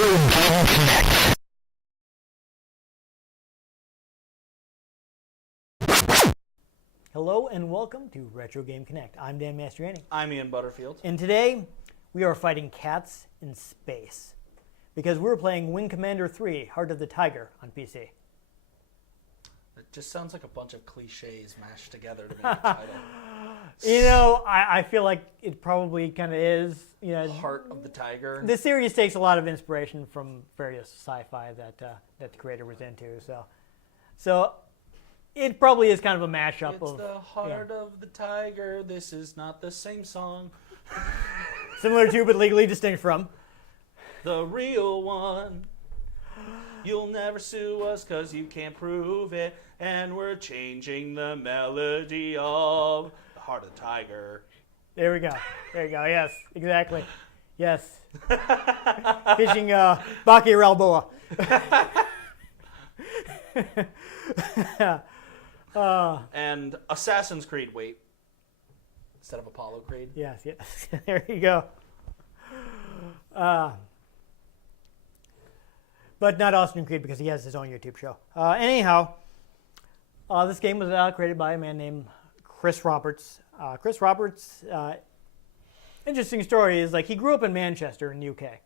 Game Connect. Hello and welcome to Retro Game Connect. I'm Dan Mastriani. I'm Ian Butterfield. And today we are fighting cats in space because we're playing Wing Commander 3 Heart of the Tiger on PC. It just sounds like a bunch of cliches mashed together to make a title. You know, I feel like it probably kind of is. You know, Heart of the Tiger. the series takes a lot of inspiration from various sci-fi that the creator was into. So it probably is kind of a mashup It's of the heart of the tiger. This is not the same song. similar to but legally distinct from. The real one. You'll never sue us because you can't prove it. And we're changing the melody of the heart of the tiger. There we go. There you go. Yes, exactly. Yes. Fishing Baki Balboa. And Assassin's Creed, wait. Instead of Apollo Creed. Yes, yes. There you go. But not Austin Creed because he has his own YouTube show. Anyhow, this game was created by a man named Chris Roberts. Chris Roberts, interesting story is like he grew up in Manchester in the UK,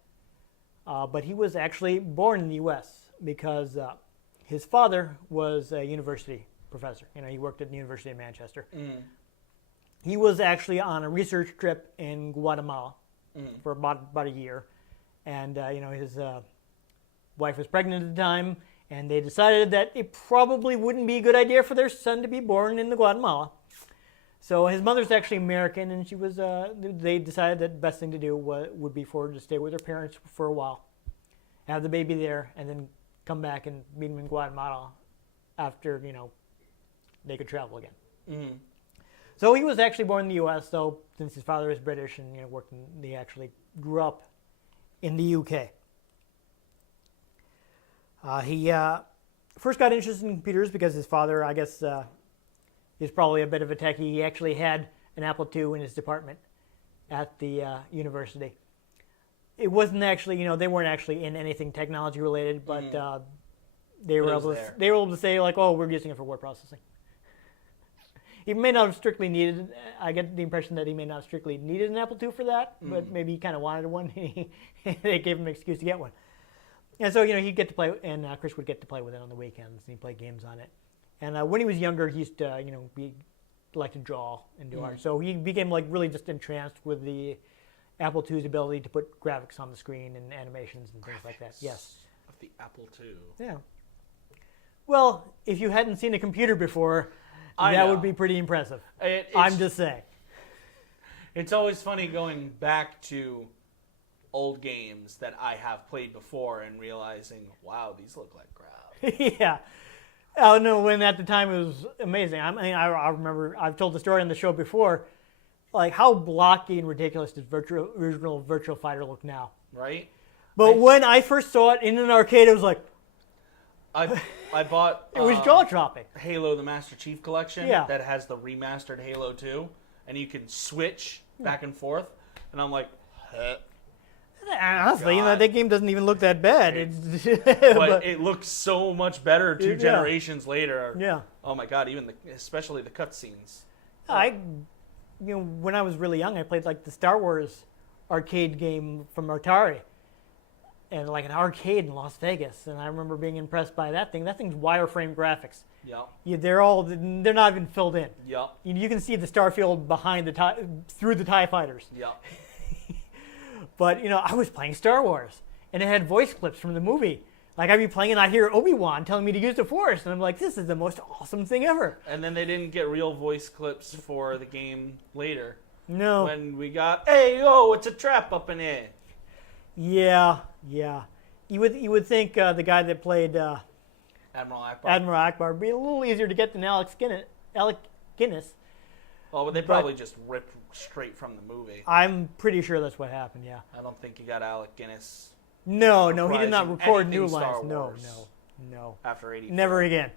but he was actually born in the US because his father was a university professor. You know, he worked at the University of Manchester. He was actually on a research trip in Guatemala for about a year, and you know, his wife was pregnant at the time, and they decided that it probably wouldn't be a good idea for their son to be born in the Guatemala. So his mother's actually American, and she was. They decided that the best thing to do would be for her to stay with her parents for a while, have the baby there, and then come back and meet him in Guatemala after, you know, they could travel again. So he was actually born in the U.S. though, since his father is British and, you know, he actually grew up in the U.K. He first got interested in computers because his father, I guess, he's probably a bit of a techie. He actually had an Apple II in his department at the university. It wasn't actually, you know, they weren't actually in anything technology related, but they were able to say like, oh, we're using it for word processing. He may not have strictly needed. I get the impression that he may not have strictly needed an Apple II for that, but maybe he kind of wanted one. They gave him an excuse to get one, and so, you know, he'd get to play, and Chris would get to play with it on the weekends, and he'd play games on it. And when he was younger, he used to, you know, like to draw and do art. So he became like really just entranced with the Apple II's ability to put graphics on the screen and animations and things like that. Yes. Of the Apple II. Yeah. Well, if you hadn't seen a computer before, that would be pretty impressive. I'm just saying. It's always funny going back to old games that I have played before and realizing, wow, these look like crap. Yeah. Oh, no, when at the time it was amazing. I mean, I remember, I've told the story on the show before, like how blocky and ridiculous does original Virtual Fighter look now? Right? But when I first saw it in an arcade, it was like... I bought... it was jaw-dropping. Halo the Master Chief Collection that has the remastered Halo 2, and you can switch back and forth, and I'm like... Honestly, you know, that game doesn't even look that bad. But it looks so much better two generations later. Yeah. Oh my god, especially the cutscenes. You know, when I was really young, I played like the Star Wars arcade game from Atari, and like an arcade in Las Vegas, and I remember being impressed by that thing. That thing's wireframe graphics. Yeah. They're not even filled in. Yeah. You can see the starfield behind through the TIE fighters. Yeah. But, you know, I was playing Star Wars, and it had voice clips from the movie. Like, I'd be playing, and I'd hear Obi-Wan telling me to use the Force, and I'm like, this is the most awesome thing ever. And then they didn't get real voice clips for the game later. No. When we got, hey, yo, it's a trap up in here. Yeah. You would think the guy that played Admiral Akbar would be a little easier to get than Alec Guinness. Well, but they probably just ripped straight from the movie. I'm pretty sure that's what happened, yeah. I don't think you got Alec Guinness. No, he did not record new Star lines. Wars No. After 84. Never again.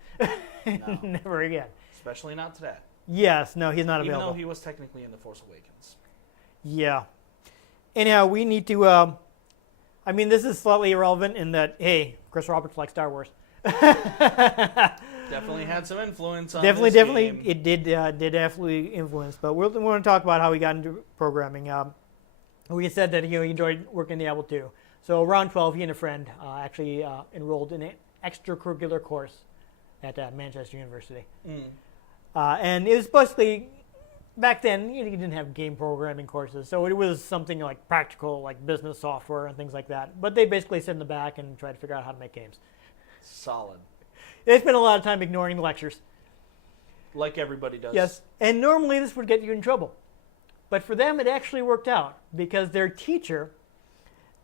No. Never again. Especially not today. Yes, no, he's not available. Even though he was technically in The Force Awakens. Yeah. Anyhow, we need to... I mean, this is slightly irrelevant in that, hey, Chris Roberts likes Star Wars. Definitely had some influence on Definitely, this game. it did definitely influence. But we want to talk about how he got into programming. We said that he enjoyed working the Apple II. So around 12, he and a friend actually enrolled in an extracurricular course at Manchester University. And it was basically, back then, you didn't have game programming courses, so it was something like practical, like business software and things like that. But they basically sit in the back and try to figure out how to make games. Solid. They spent a lot of time ignoring the lectures. Like everybody does. Yes, and normally this would get you in trouble. But for them, it actually worked out because their teacher,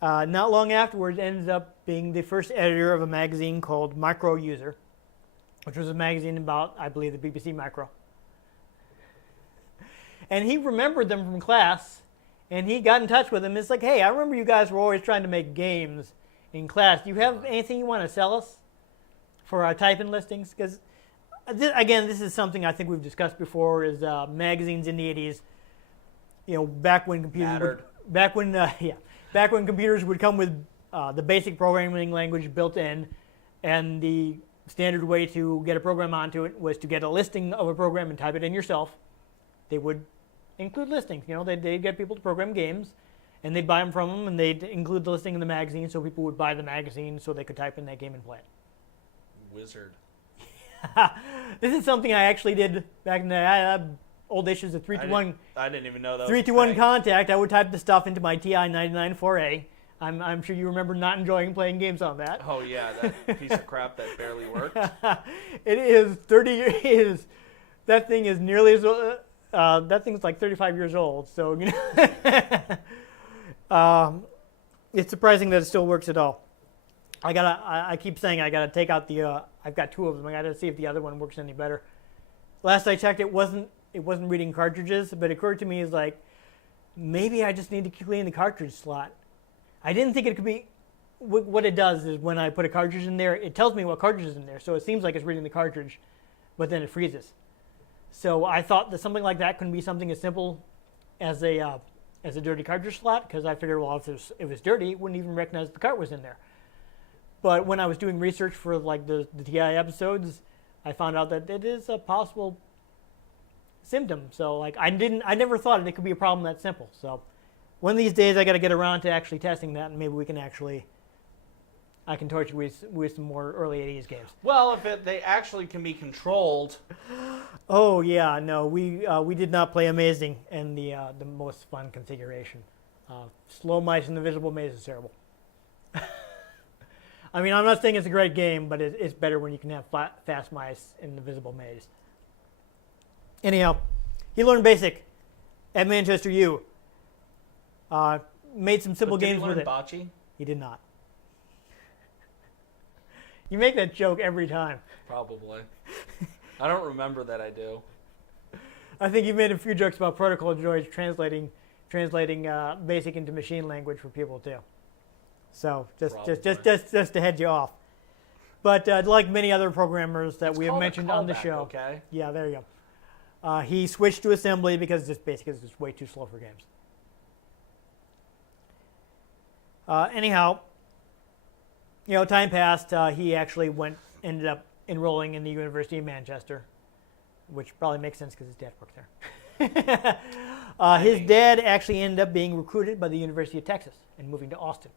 not long afterwards, ended up being the first editor of a magazine called Micro User, which was a magazine about, I believe, the BBC Micro. And he remembered them from class, and he got in touch with them. It's like, hey, I remember you guys were always trying to make games in class. Do you have anything you want to sell us for our type-in listings? Because, again, this is something I think we've discussed before, is magazines in the 80s, back when computers back when computers would come with the basic programming language built in, and the standard way to get a program onto it was to get a listing of a program and type it in yourself. They would include listings. They'd get people to program games, and they'd buy them from them, and they'd include the listing in the magazine so people would buy the magazine so they could type in that game and play it. Wizard. This is something I actually did back in the old issues of 321. I didn't even know that. 321 Contact. I would type the stuff into my TI 99-4A. I'm sure you remember not enjoying playing games on that. Oh yeah, that piece of crap that barely worked. It is 30 years. That thing is nearly as that thing's like 35 years old. So it's surprising that it still works at all. I keep saying I gotta take out the. I've got two of them. I gotta see if the other one works any better. Last I checked, it wasn't reading cartridges, but it occurred to me is like, maybe I just need to clean the cartridge slot. I didn't think it could be. What it does is when I put a cartridge in there, it tells me what cartridge is in there, so it seems like it's reading the cartridge, but then it freezes. So I thought that something like that couldn't be something as simple as a dirty cartridge slot, because I figured, well, if it was dirty, it wouldn't even recognize the cart was in there. But when I was doing research for like the TI episodes, I found out that it is a possible symptom. So like I never thought it could be a problem that simple. So one of these days I got to get around to actually testing that, and maybe I can torture you with some more early 80s games. Well, if they actually can be controlled. Oh yeah, no, we did not play Amazing in the most fun configuration. Slow mice in the visible maze is terrible. I mean, I'm not saying it's a great game, but it's better when you can have fast mice in the visible maze. Anyhow, he learned BASIC at Manchester U. Made some simple games with it. Did he learn bocce? He did not. You make that joke every time. Probably. I don't remember that I do. I think you've made a few jokes about protocol droids translating BASIC into machine language for people too. So just to head you off. But like many other programmers that we have mentioned on the show, okay? Yeah, there you go. He switched to assembly because just BASIC is just way too slow for games. Anyhow, time passed. He actually ended up enrolling in the University of Manchester, which probably makes sense because his dad worked there. His dad actually ended up being recruited by the University of Texas and moving to Austin.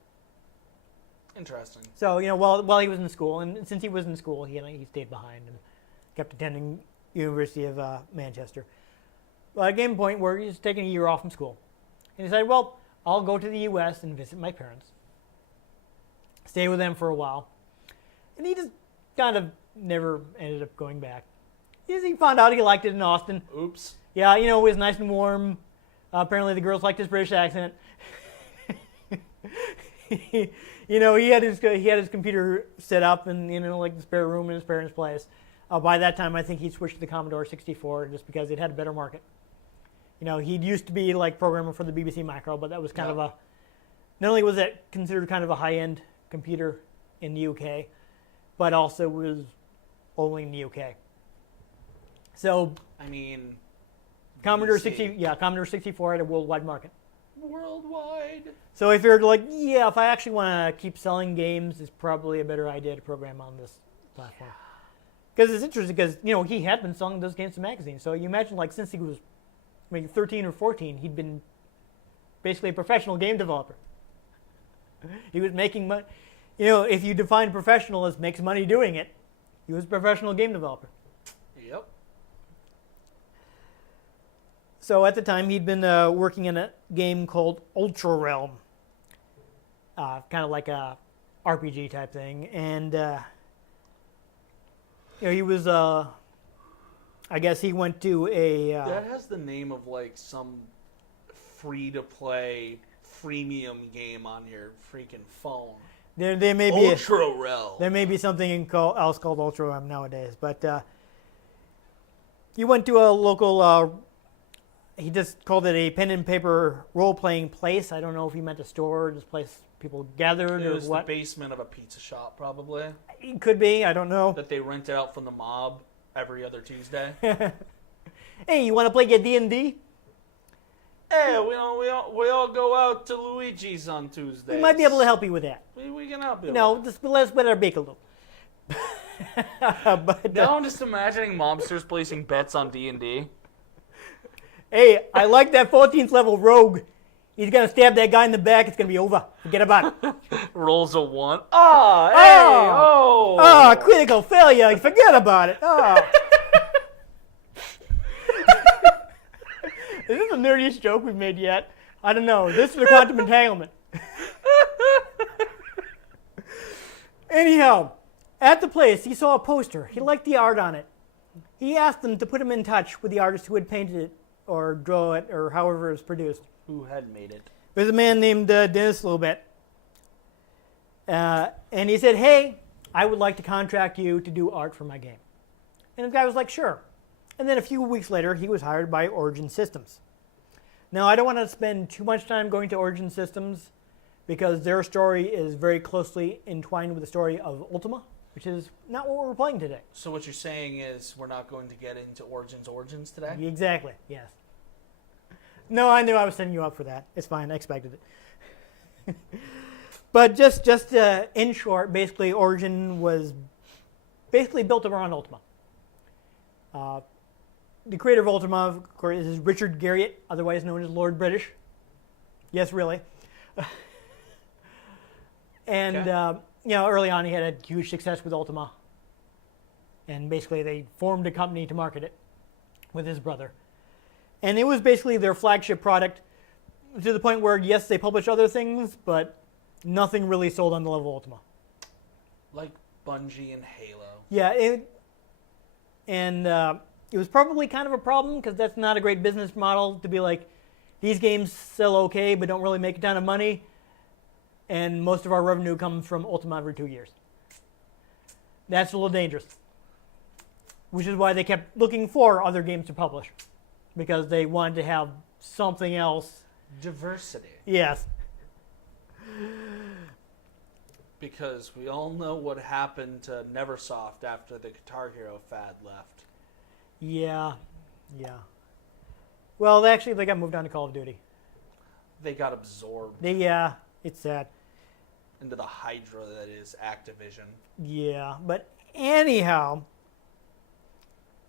Interesting. So, while he was in school, and since he was in school, he stayed behind and kept attending University of Manchester. Well, at a point where he's taking a year off from school. And he decided, well, I'll go to the U.S. and visit my parents. Stay with them for a while. And he just kind of never ended up going back. He found out he liked it in Austin. Oops. Yeah, it was nice and warm. Apparently the girls liked his British accent. He had his computer set up in like the spare room in his parents' place. By that time, I think he switched to the Commodore 64 just because it had a better market. He used to be like programmer for the BBC Micro, but that was kind of a. Not only was it considered kind of a high-end computer in the UK, but also was only in the UK. So I mean, Commodore 64 had a worldwide market. worldwide. So he figured, like, yeah, if I actually want to keep selling games, it's probably a better idea to program on this platform. Because it's interesting because, he had been selling those games to magazines. So you imagine, like, since he was maybe 13 or 14, he'd been basically a professional game developer. He was making money. If you define professional as makes money doing it, he was a professional game developer. Yep. So at the time, he'd been working in a game called Ultra Realm. Kind of like a RPG type thing. And, he was, I guess he went to a... that has the name of, like, some free-to-play freemium game on your freaking phone. There may be Ultra Realm. There may be something else called Ultra Realm nowadays, but he went to a local. He just called it a pen and paper role-playing place. I don't know if he meant a store, this place people gathered, it or was what. The basement of a pizza shop, probably. It could be. I don't know. That they rent out from the mob every other Tuesday. Hey, you want to play get D&D? Hey, we all go out to Luigi's on Tuesdays. We might be able to help you with that. We can help you. Just let's let our bake a little. But now I'm just imagining mobsters placing bets on D&D. Hey, I like that 14th level rogue. He's gonna stab that guy in the back. It's gonna be over. Forget about it. Rolls a 1. Oh, critical failure. Forget about it. Oh. Is this the nerdiest joke we've made yet? I don't know. This is the quantum entanglement. Anyhow, at the place, he saw a poster. He liked the art on it. He asked them to put him in touch with the artist who had painted it or draw it or however it was produced. Who had made it? There's a man named Dennis Lobet. And he said, hey, I would like to contract you to do art for my game. And the guy was like, sure. And then a few weeks later, he was hired by Origin Systems. Now, I don't want to spend too much time going to Origin Systems because their story is very closely entwined with the story of Ultima, which is not what we're playing today. So what you're saying is we're not going to get into Origins today? Exactly, yes. No, I knew I was setting you up for that. It's fine, I expected it. But just in short, basically, Origin was basically built around Ultima. The creator of Ultima, of course, is Richard Garriott, otherwise known as Lord British. Yes, really. And, okay. Early on he had a huge success with Ultima. And basically they formed a company to market it with his brother. And it was basically their flagship product to the point where, yes, they published other things, but nothing really sold on the level of Ultima. Like Bungie and Halo. Yeah, it was probably kind of a problem because that's not a great business model to be like, these games sell okay but don't really make a ton of money, and most of our revenue comes from Ultima every 2 years. That's a little dangerous, which is why they kept looking for other games to publish because they wanted to have something else. Diversity. Yes. Because we all know what happened to Neversoft after the Guitar Hero fad left. Yeah. Well, they got moved on to Call of Duty. They got absorbed it's sad. into the hydra that is Activision. Yeah, but anyhow,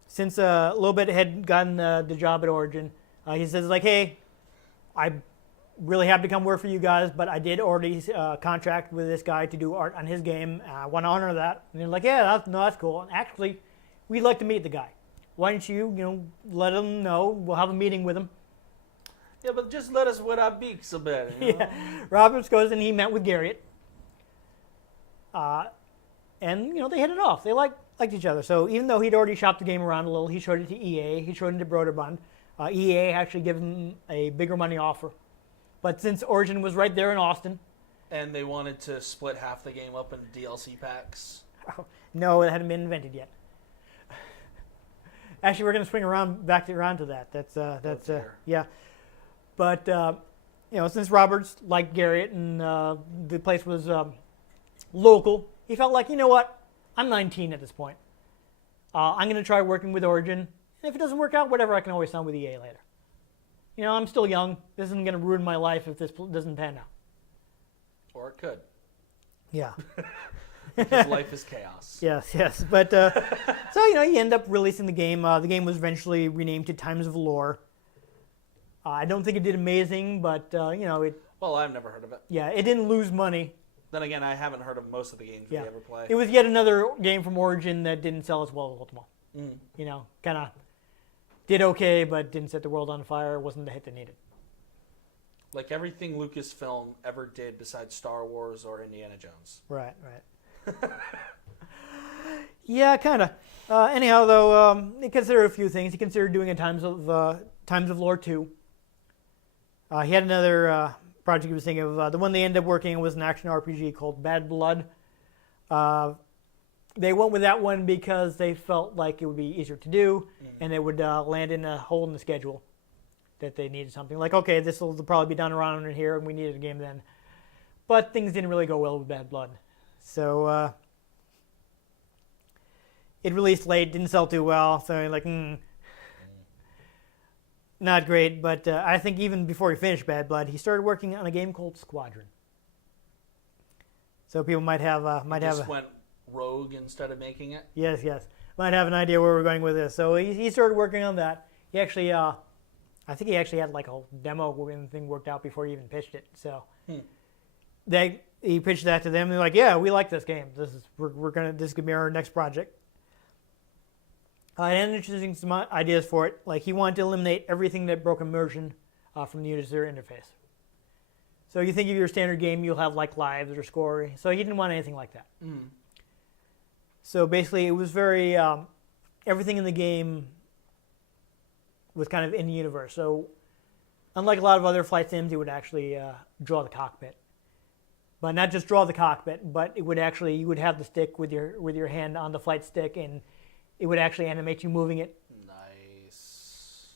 since Lobet had gotten the job at Origin, he says, like, hey, I'm really happy to come work for you guys, but I did already contract with this guy to do art on his game. I want to honor that. And they're like, yeah, that's cool. And actually, we'd like to meet the guy. Why don't you, let him know? We'll have a meeting with him. Yeah, but just let us wet our beaks a bit. You know? Yeah. Roberts goes and he met with Garriott. And, they hit it off. They liked each other. So even though he'd already shopped the game around a little, he showed it to EA. He showed it to Broderbund. EA actually gave him a bigger money offer. But since Origin was right there in Austin. And they wanted to split half the game up into DLC packs. No, it hadn't been invented yet. Actually, we're going to swing back around to that. That's yeah. But since Roberts liked Garriott and the place was local, he felt like, you know what? I'm 19 at this point. I'm going to try working with Origin. And if it doesn't work out, whatever, I can always sign with EA later. I'm still young. This isn't going to ruin my life if this doesn't pan out. Or it could. Yeah. Because life is chaos. Yes. But, so, you end up releasing the game. The game was eventually renamed to Times of Lore. I don't think it did amazing, but, it... Well, I've never heard of it. Yeah, it didn't lose money. Then again, I haven't heard of most of the games we ever play. It was yet another game from Origin that didn't sell as well as Ultima. Kind of did okay, but didn't set the world on fire. Wasn't the hit they needed. Like everything Lucasfilm ever did besides Star Wars or Indiana Jones. Right. Yeah, kind of. Anyhow, though, he considered a few things. He considered doing a Times of Lore 2. He had another project he was thinking of. The one they ended up working on was an action RPG called Bad Blood. They went with that one because they felt like it would be easier to do, and it would land in a hole in the schedule that they needed something. Like, okay, this will probably be done around here, and we needed a game then. But things didn't really go well with Bad Blood. So it released late, didn't sell too well, so you're like, not great. But I think even before he finished Bad Blood, he started working on a game called Squadron. So people might have went rogue instead of making it. Yes, might have an idea where we're going with this. So he started working on that. He actually, I think he actually had like a whole demo and thing worked out before he even pitched it. So he pitched that to them. And they're like, yeah, we like this game. This is gonna be our next project. And interesting some ideas for it. Like he wanted to eliminate everything that broke immersion from the user interface. So you think of your standard game, you'll have like lives or score. So he didn't want anything like that. So basically, it was very everything in the game was kind of in the universe. So unlike a lot of other flight sims, it would actually draw the cockpit, but not just draw the cockpit, but it would actually you would have the stick with your hand on the flight stick, and it would actually animate you moving it. Nice.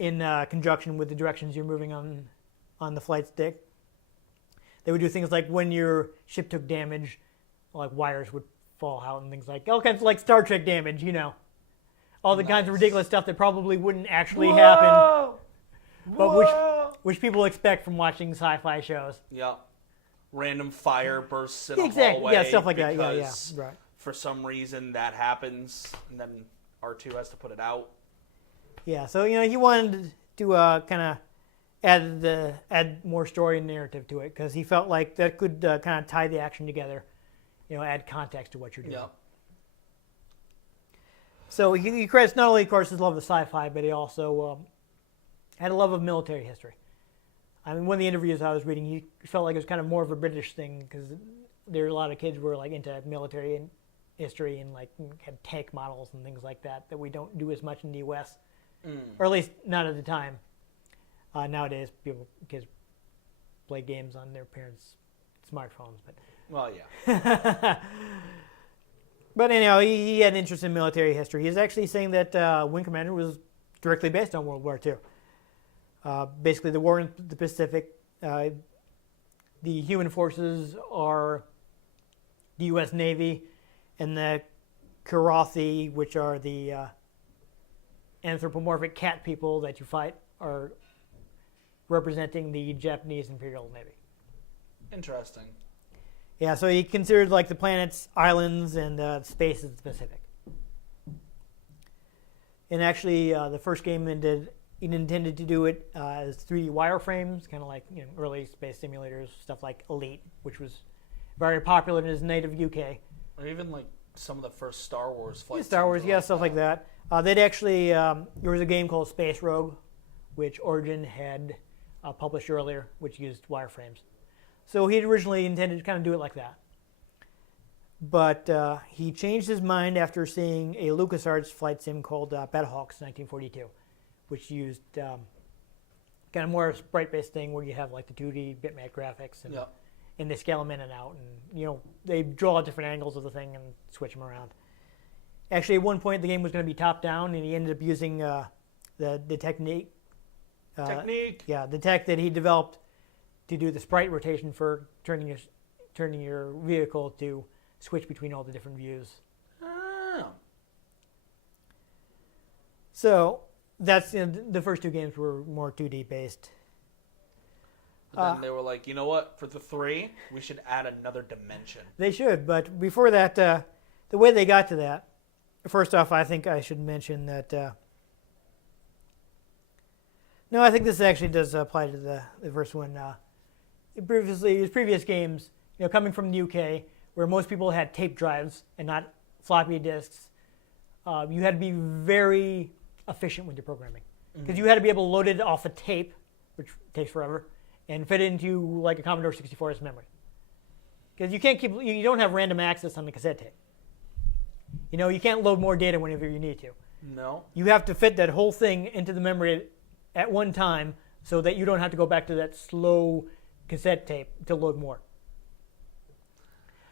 In conjunction with the directions you're moving on the flight stick. They would do things like when your ship took damage, like wires would fall out and things like all kinds of like Star Trek damage, all the kinds of ridiculous stuff that probably wouldn't actually happen, but which people expect from watching sci-fi shows. Yeah, random fire bursts in a hallway. Yeah, stuff like that. Yeah, right. For some reason that happens, and then R2 has to put it out. Yeah, so he wanted to kind of add more story and narrative to it because he felt like that could kind of tie the action together, add context to what you're doing. Yeah. So he credits not only, of course, his love of sci-fi, but he also had a love of military history. I mean, one of the interviews I was reading, he felt like it was kind of more of a British thing because there were a lot of kids who were like into military history and like had tank models and things like that we don't do as much in the U.S. Or at least not at the time. Nowadays, kids play games on their parents' smartphones, but well, yeah. But anyhow, he had an interest in military history. He's actually saying that Wing Commander was directly based on World War II. Basically, the war in the Pacific, the human forces are the U.S. Navy, and the Karathi, which are the anthropomorphic cat people that you fight, are representing the Japanese Imperial Navy. Interesting. Yeah, so he considered like the planets, islands, and space as the Pacific. And actually, the first game he intended to do it as 3D wireframes, kind of like early space simulators, stuff like Elite, which was very popular in his native UK. Or even like some of the first Star Wars flights. Star Wars, yeah, stuff like that. They'd actually there was a game called Space Rogue, which Origin had published earlier, which used wireframes. So he originally intended to kind of do it like that. But he changed his mind after seeing a LucasArts flight sim called Battlehawks 1942, which used kind of more of a sprite-based thing where you have like the 2D bitmap graphics and they scale them in and out, and they draw different angles of the thing and switch them around. Actually, at one point the game was going to be top-down, and he ended up using the technique. The tech that he developed to do the sprite rotation for turning your vehicle to switch between all the different views. Oh. So That's the first two games were more 2D based. But then they were like, you know what? For the 3, we should add another dimension. They should, but before that, the way they got to that, first off, I think I should mention that. No, I think this actually does apply to the first one. Previous games, coming from the UK, where most people had tape drives and not floppy disks, you had to be very efficient with your programming because you had to be able to load it off a tape, which takes forever, and fit it into like a Commodore 64's memory. Because you don't have random access on the cassette tape. You can't load more data whenever you need to. No. You have to fit that whole thing into the memory at one time so that you don't have to go back to that slow cassette tape to load more.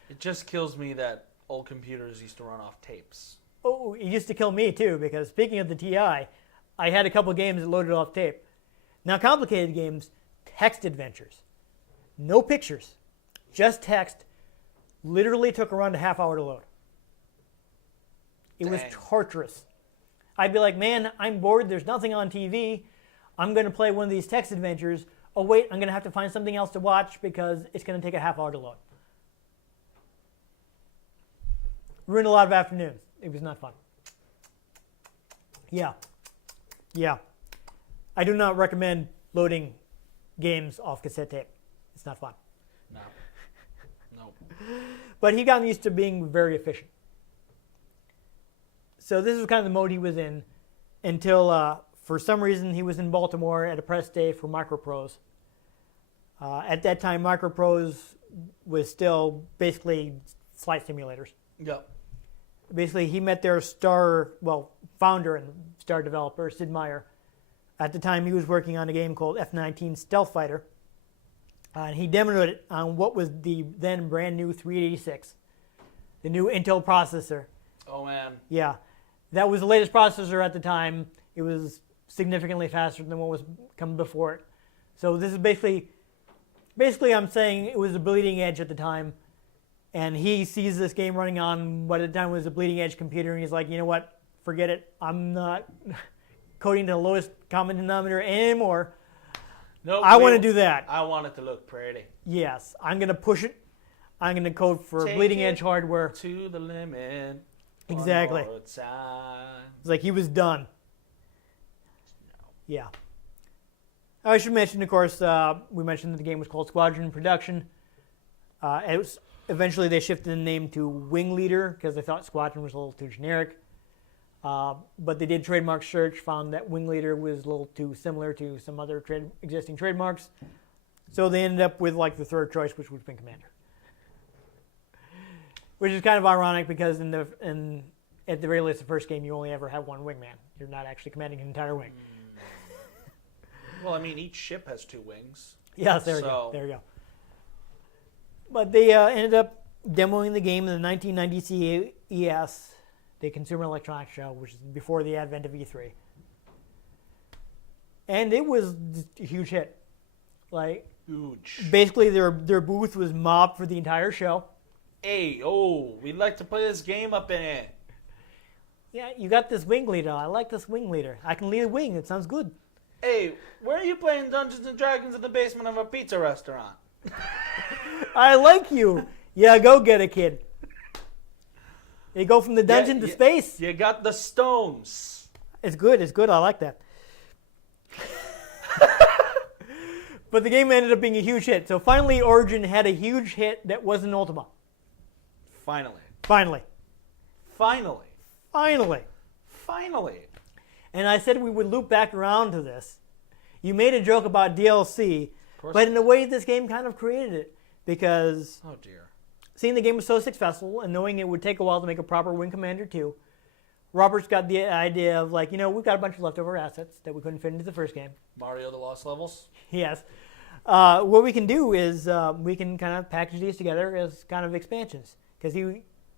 It just kills me that old computers used to run off tapes. Oh, it used to kill me too, because speaking of the TI, I had a couple games that loaded off tape. Now, complicated games, text adventures. No pictures, just text, literally took around a half hour to load. It was torturous. I'd be like, man, I'm bored, there's nothing on TV. I'm going to play one of these text adventures. Oh, wait, I'm going to have to find something else to watch because it's going to take a half hour to load. Ruined a lot of afternoons. It was not fun. Yeah. I do not recommend loading games off cassette tape. It's not fun. No. But he got used to being very efficient. So this is kind of the mode he was in until, for some reason, he was in Baltimore at a press day for Microprose. At that time, Microprose was still basically flight simulators. Yep. Basically, he met their founder and star developer, Sid Meier. At the time, he was working on a game called F-19 Stealth Fighter. And he demoed it on what was the then brand new 386, the new Intel processor. Oh, man. Yeah. That was the latest processor at the time. It was significantly faster than what was coming before it. So this is basically I'm saying it was a bleeding edge at the time. And he sees this game running on what at the time was a bleeding edge computer, and he's like, you know what, forget it. I'm not coding to the lowest common denominator anymore. Nope, I want to do that. I want it to look pretty. Yes, I'm going to push it. I'm going to code for bleeding edge hardware. To the limit. Exactly. It's like he was done. No. Yeah. I should mention, of course, we mentioned that the game was called Squadron Production. Eventually they shifted the name to Wing Leader because they thought Squadron was a little too generic. But they did trademark search, found that Wing Leader was a little too similar to some other existing trademarks. So they ended up with like the third choice, which would have been Commander. Which is kind of ironic because at the very least, the first game, you only ever have one wingman. You're not actually commanding an entire wing. Well, I mean, each ship has 2 wings. Yes, there we go. But they ended up demoing the game in the 1990 CES, the Consumer Electronics Show, which is before the advent of E3. And it was a huge hit. Like, huge. Basically, their booth was mobbed for the entire show. Hey, we'd like to play this game up in it. Yeah, you got this wing leader. I like this wing leader. I can lead a wing. It sounds good. Hey, where are you playing Dungeons & Dragons in the basement of a pizza restaurant? I like you. Yeah, go get it, kid. You go from the dungeon to space. You got the stones. It's good. I like that. But the game ended up being a huge hit. So finally, Origin had a huge hit that wasn't Ultima. Finally. And I said we would loop back around to this. You made a joke about DLC, but in a way, this game kind of created it. Because seeing the game was so successful and knowing it would take a while to make a proper Wing Commander 2, Roberts got the idea of like, we've got a bunch of leftover assets that we couldn't fit into the first game. Mario the Lost Levels? Yes. What we can do is we can kind of package these together as kind of expansions. Because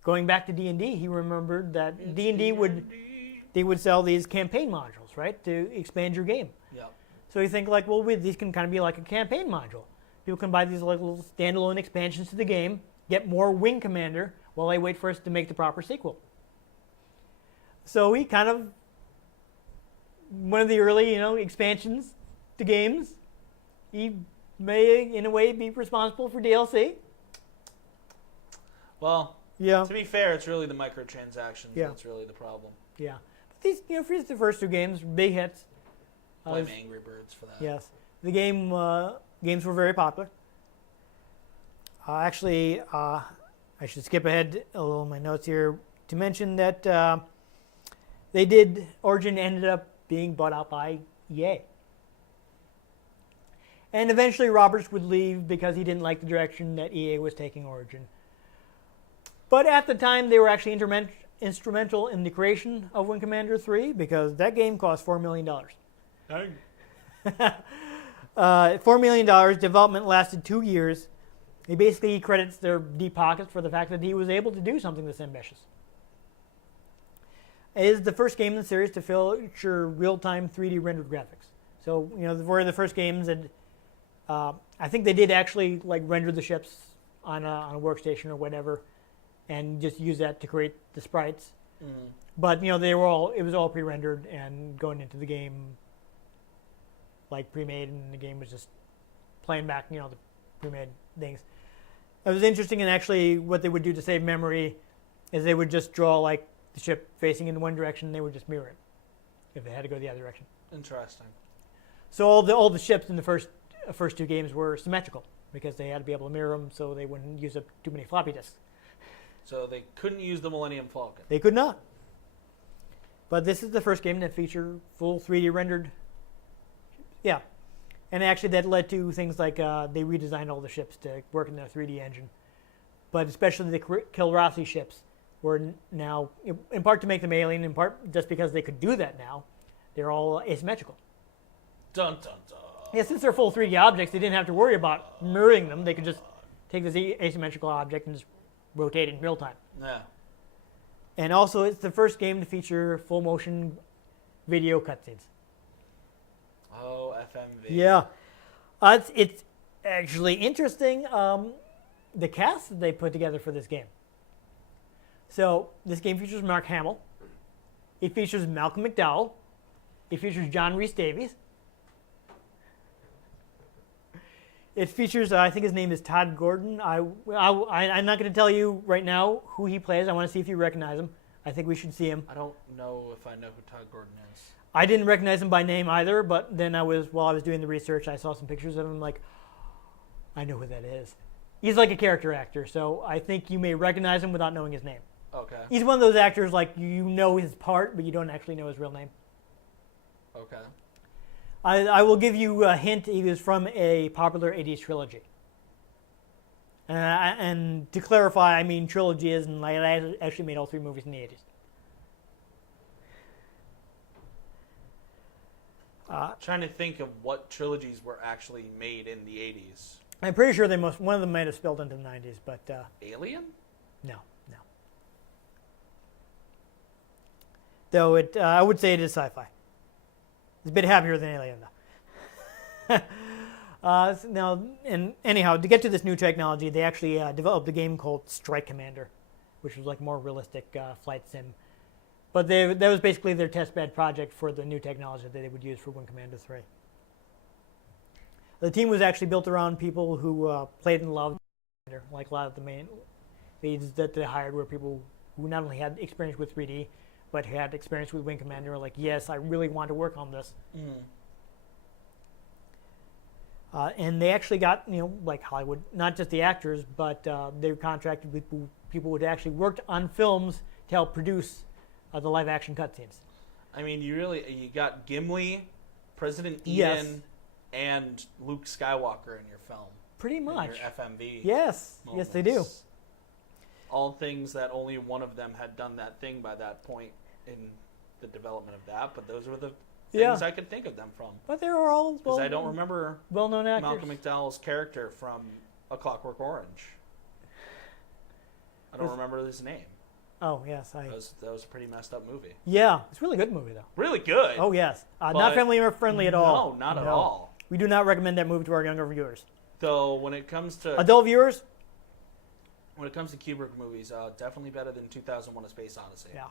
going back to D&D, he remembered that D&D would sell these campaign modules, right, to expand your game. Yep. So you think like, these can kind of be like a campaign module. People can buy these like little standalone expansions to the game, get more Wing Commander while they wait for us to make the proper sequel. So he kind of one of the early, expansions to games. He may, in a way, be responsible for DLC. Well, Yeah. to be fair, it's really the microtransactions Yeah. that's really the problem. Yeah. But these, for the first two games, big hits. Blame Angry Birds for that. Yes. The games were very popular. Actually, I should skip ahead a little in my notes here to mention that Origin ended up being bought out by EA. And eventually Roberts would leave because he didn't like the direction that EA was taking Origin. But at the time, they were actually instrumental in the creation of Wing Commander 3 because that game cost $4 million. Dang. $4 million. Development lasted 2 years. He credits their deep pockets for the fact that he was able to do something this ambitious. It is the first game in the series to feature real-time 3D rendered graphics. So, we're the first games that I think they did actually render the ships on a workstation or whatever, and just use that to create the sprites. Mm. But it was all pre-rendered and going into the game pre-made, and the game was just playing back the pre-made things. It was interesting, and actually what they would do to save memory is they would just draw the ship facing in one direction, and they would just mirror it if they had to go the other direction. Interesting. So all the ships in the first two games were symmetrical because they had to be able to mirror them so they wouldn't use up too many floppy disks. So they couldn't use the Millennium Falcon. They could not. But this is the first game that featured full 3D rendered. Yeah. And actually that led to things like they redesigned all the ships to work in their 3D engine. But especially the Kilrathi ships were now, in part to make them alien, in part just because they could do that now, they're all asymmetrical. Dun dun dun. Yeah, since they're full 3D objects, they didn't have to worry about mirroring them. They could just take this asymmetrical object and just rotate it in real time. Yeah. And also, it's the first game to feature full motion video cutscenes. Oh, FMV. Yeah. It's actually interesting, the cast that they put together for this game. So, this game features Mark Hamill. It features Malcolm McDowell. It features John Rhys Davies. It features, I think his name is Todd Gordon. I'm not going to tell you right now who he plays. I want to see if you recognize him. I think we should see him. I don't know if I know who Todd Gordon is. I didn't recognize him by name either, but then while I was doing the research, I saw some pictures of him. I know who that is. He's like a character actor, so I think you may recognize him without knowing his name. Okay. He's one of those actors you know his part, but you don't actually know his real name. Okay. I will give you a hint. He was from a popular 80s trilogy. And to clarify, I mean trilogy is, and I actually made all three movies in the 80s. Trying to think of what trilogies were actually made in the 80s. I'm pretty sure one of them might have spilled into the 90s, but Alien? no. Though I would say it is sci-fi. It's a bit happier than Alien, though. Now, and anyhow, to get to this new technology, they actually developed a game called Strike Commander, which was more realistic flight sim. But that was basically their testbed project for the new technology that they would use for Wing Commander 3. The team was actually built around people who played and loved Commander. A lot of the main leads that they hired were people who not only had experience with 3D, but had experience with Wing Commander, yes, I really want to work on this. Mm. And they actually got, Hollywood, not just the actors, but they were contracted with people who had actually worked on films to help produce the live-action cutscenes. I mean, you got Gimli, President Eden, yes. and Luke Skywalker in your film. Pretty much. In your FMV. Yes, moments. Yes, they do. All things that only one of them had done that thing by that point in the development of that, but those were the things I could think of them from. But they were all because I don't remember well-known actors. Malcolm McDowell's character from A Clockwork Orange. I don't remember his name. Oh yes, that was a pretty messed up movie. Yeah, it's a really good movie though. Really good. Oh yes, not family friendly at all. No, not at all. We do not recommend that movie to our younger viewers. So when it comes to adult viewers, when it comes to Kubrick movies, definitely better than 2001: A Space Odyssey. Yeah.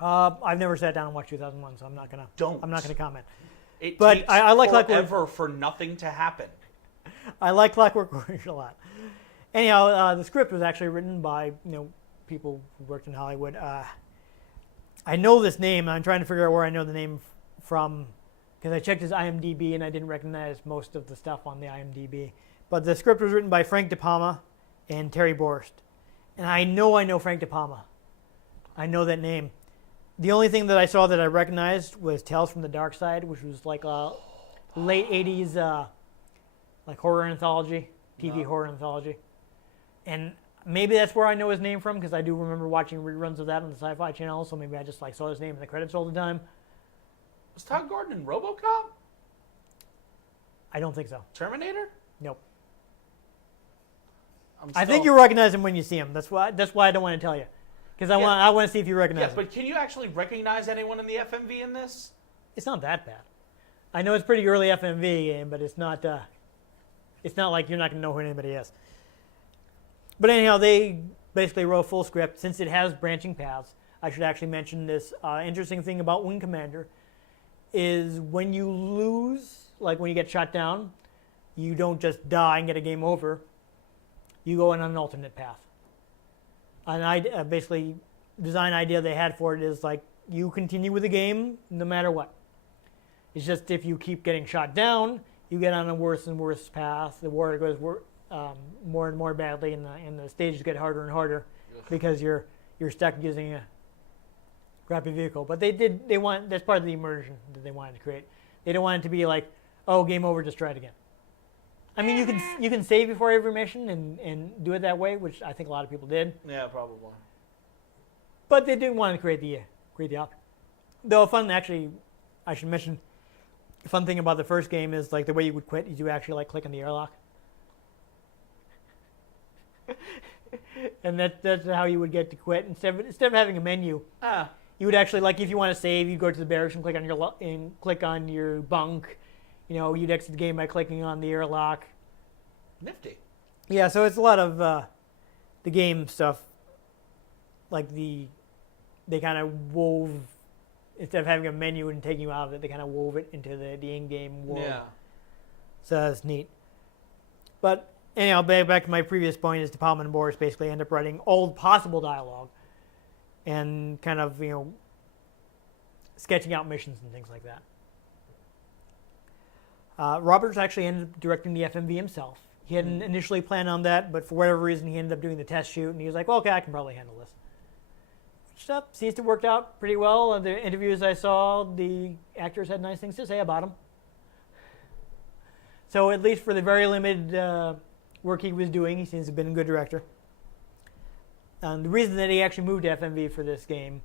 I've never sat down and watched 2001, so I'm not gonna comment. It But takes I like forever for nothing to happen. I like Clockwork Orange a lot. Anyhow, the script was actually written by people who worked in Hollywood. I know this name. I'm trying to figure out where I know the name from because I checked his IMDb and I didn't recognize most of the stuff on the IMDb. But the script was written by Frank De Palma and Terry Borst. And I know Frank De Palma. I know that name. The only thing that I saw that I recognized was Tales from the Dark Side, which was like a late 80s like horror anthology, TV horror anthology. And maybe that's where I know his name from because I do remember watching reruns of that on the Sci-Fi Channel, so maybe I just saw his name in the credits all the time. Was Todd Gordon in RoboCop? I don't think so. Terminator? Nope. I think you recognize him when you see him. That's why I don't want to tell you. Because I want to see if you recognize him. But can you actually recognize anyone in the FMV in this? It's not that bad. I know it's pretty early FMV game, but it's not like you're not going to know who anybody is. But anyhow, they basically wrote a full script. Since it has branching paths, I should actually mention this interesting thing about Wing Commander is when you lose, like when you get shot down, you don't just die and get a game over. You go on an alternate path. And basically, design idea they had for it is like you continue with the game no matter what. It's just if you keep getting shot down, you get on a worse and worse path. The water goes more and more badly, and the stages get harder and harder because you're stuck using a crappy vehicle. But that's part of the immersion that they wanted to create. They don't want it to be like, oh, game over, just try it again. I mean, you can save before every mission and do it that way, which I think a lot of people did. Yeah, probably. But they didn't want to create the option. Though I should mention, the fun thing about the first game is like the way you would quit is you actually click on the airlock. And that's how you would get to quit. Instead of having a menu, you would actually if you want to save, you go to the barracks and click on your bunk. You'd exit the game by clicking on the airlock. Nifty. Yeah, so it's a lot of the game stuff. They kind of wove, instead of having a menu and taking you out of it, they kind of wove it into the in-game world. Yeah. So that's neat. But anyhow, back to my previous point is De Palma and Boris basically end up writing all possible dialogue and kind of, sketching out missions and things like that. Roberts actually ended up directing the FMV himself. He hadn't initially planned on that, but for whatever reason, he ended up doing the test shoot, and he was like, well, okay, I can probably handle this. Which seems to have worked out pretty well. The interviews I saw, the actors had nice things to say about him. So at least for the very limited work he was doing, he seems to have been a good director. The reason that he actually moved to FMV for this game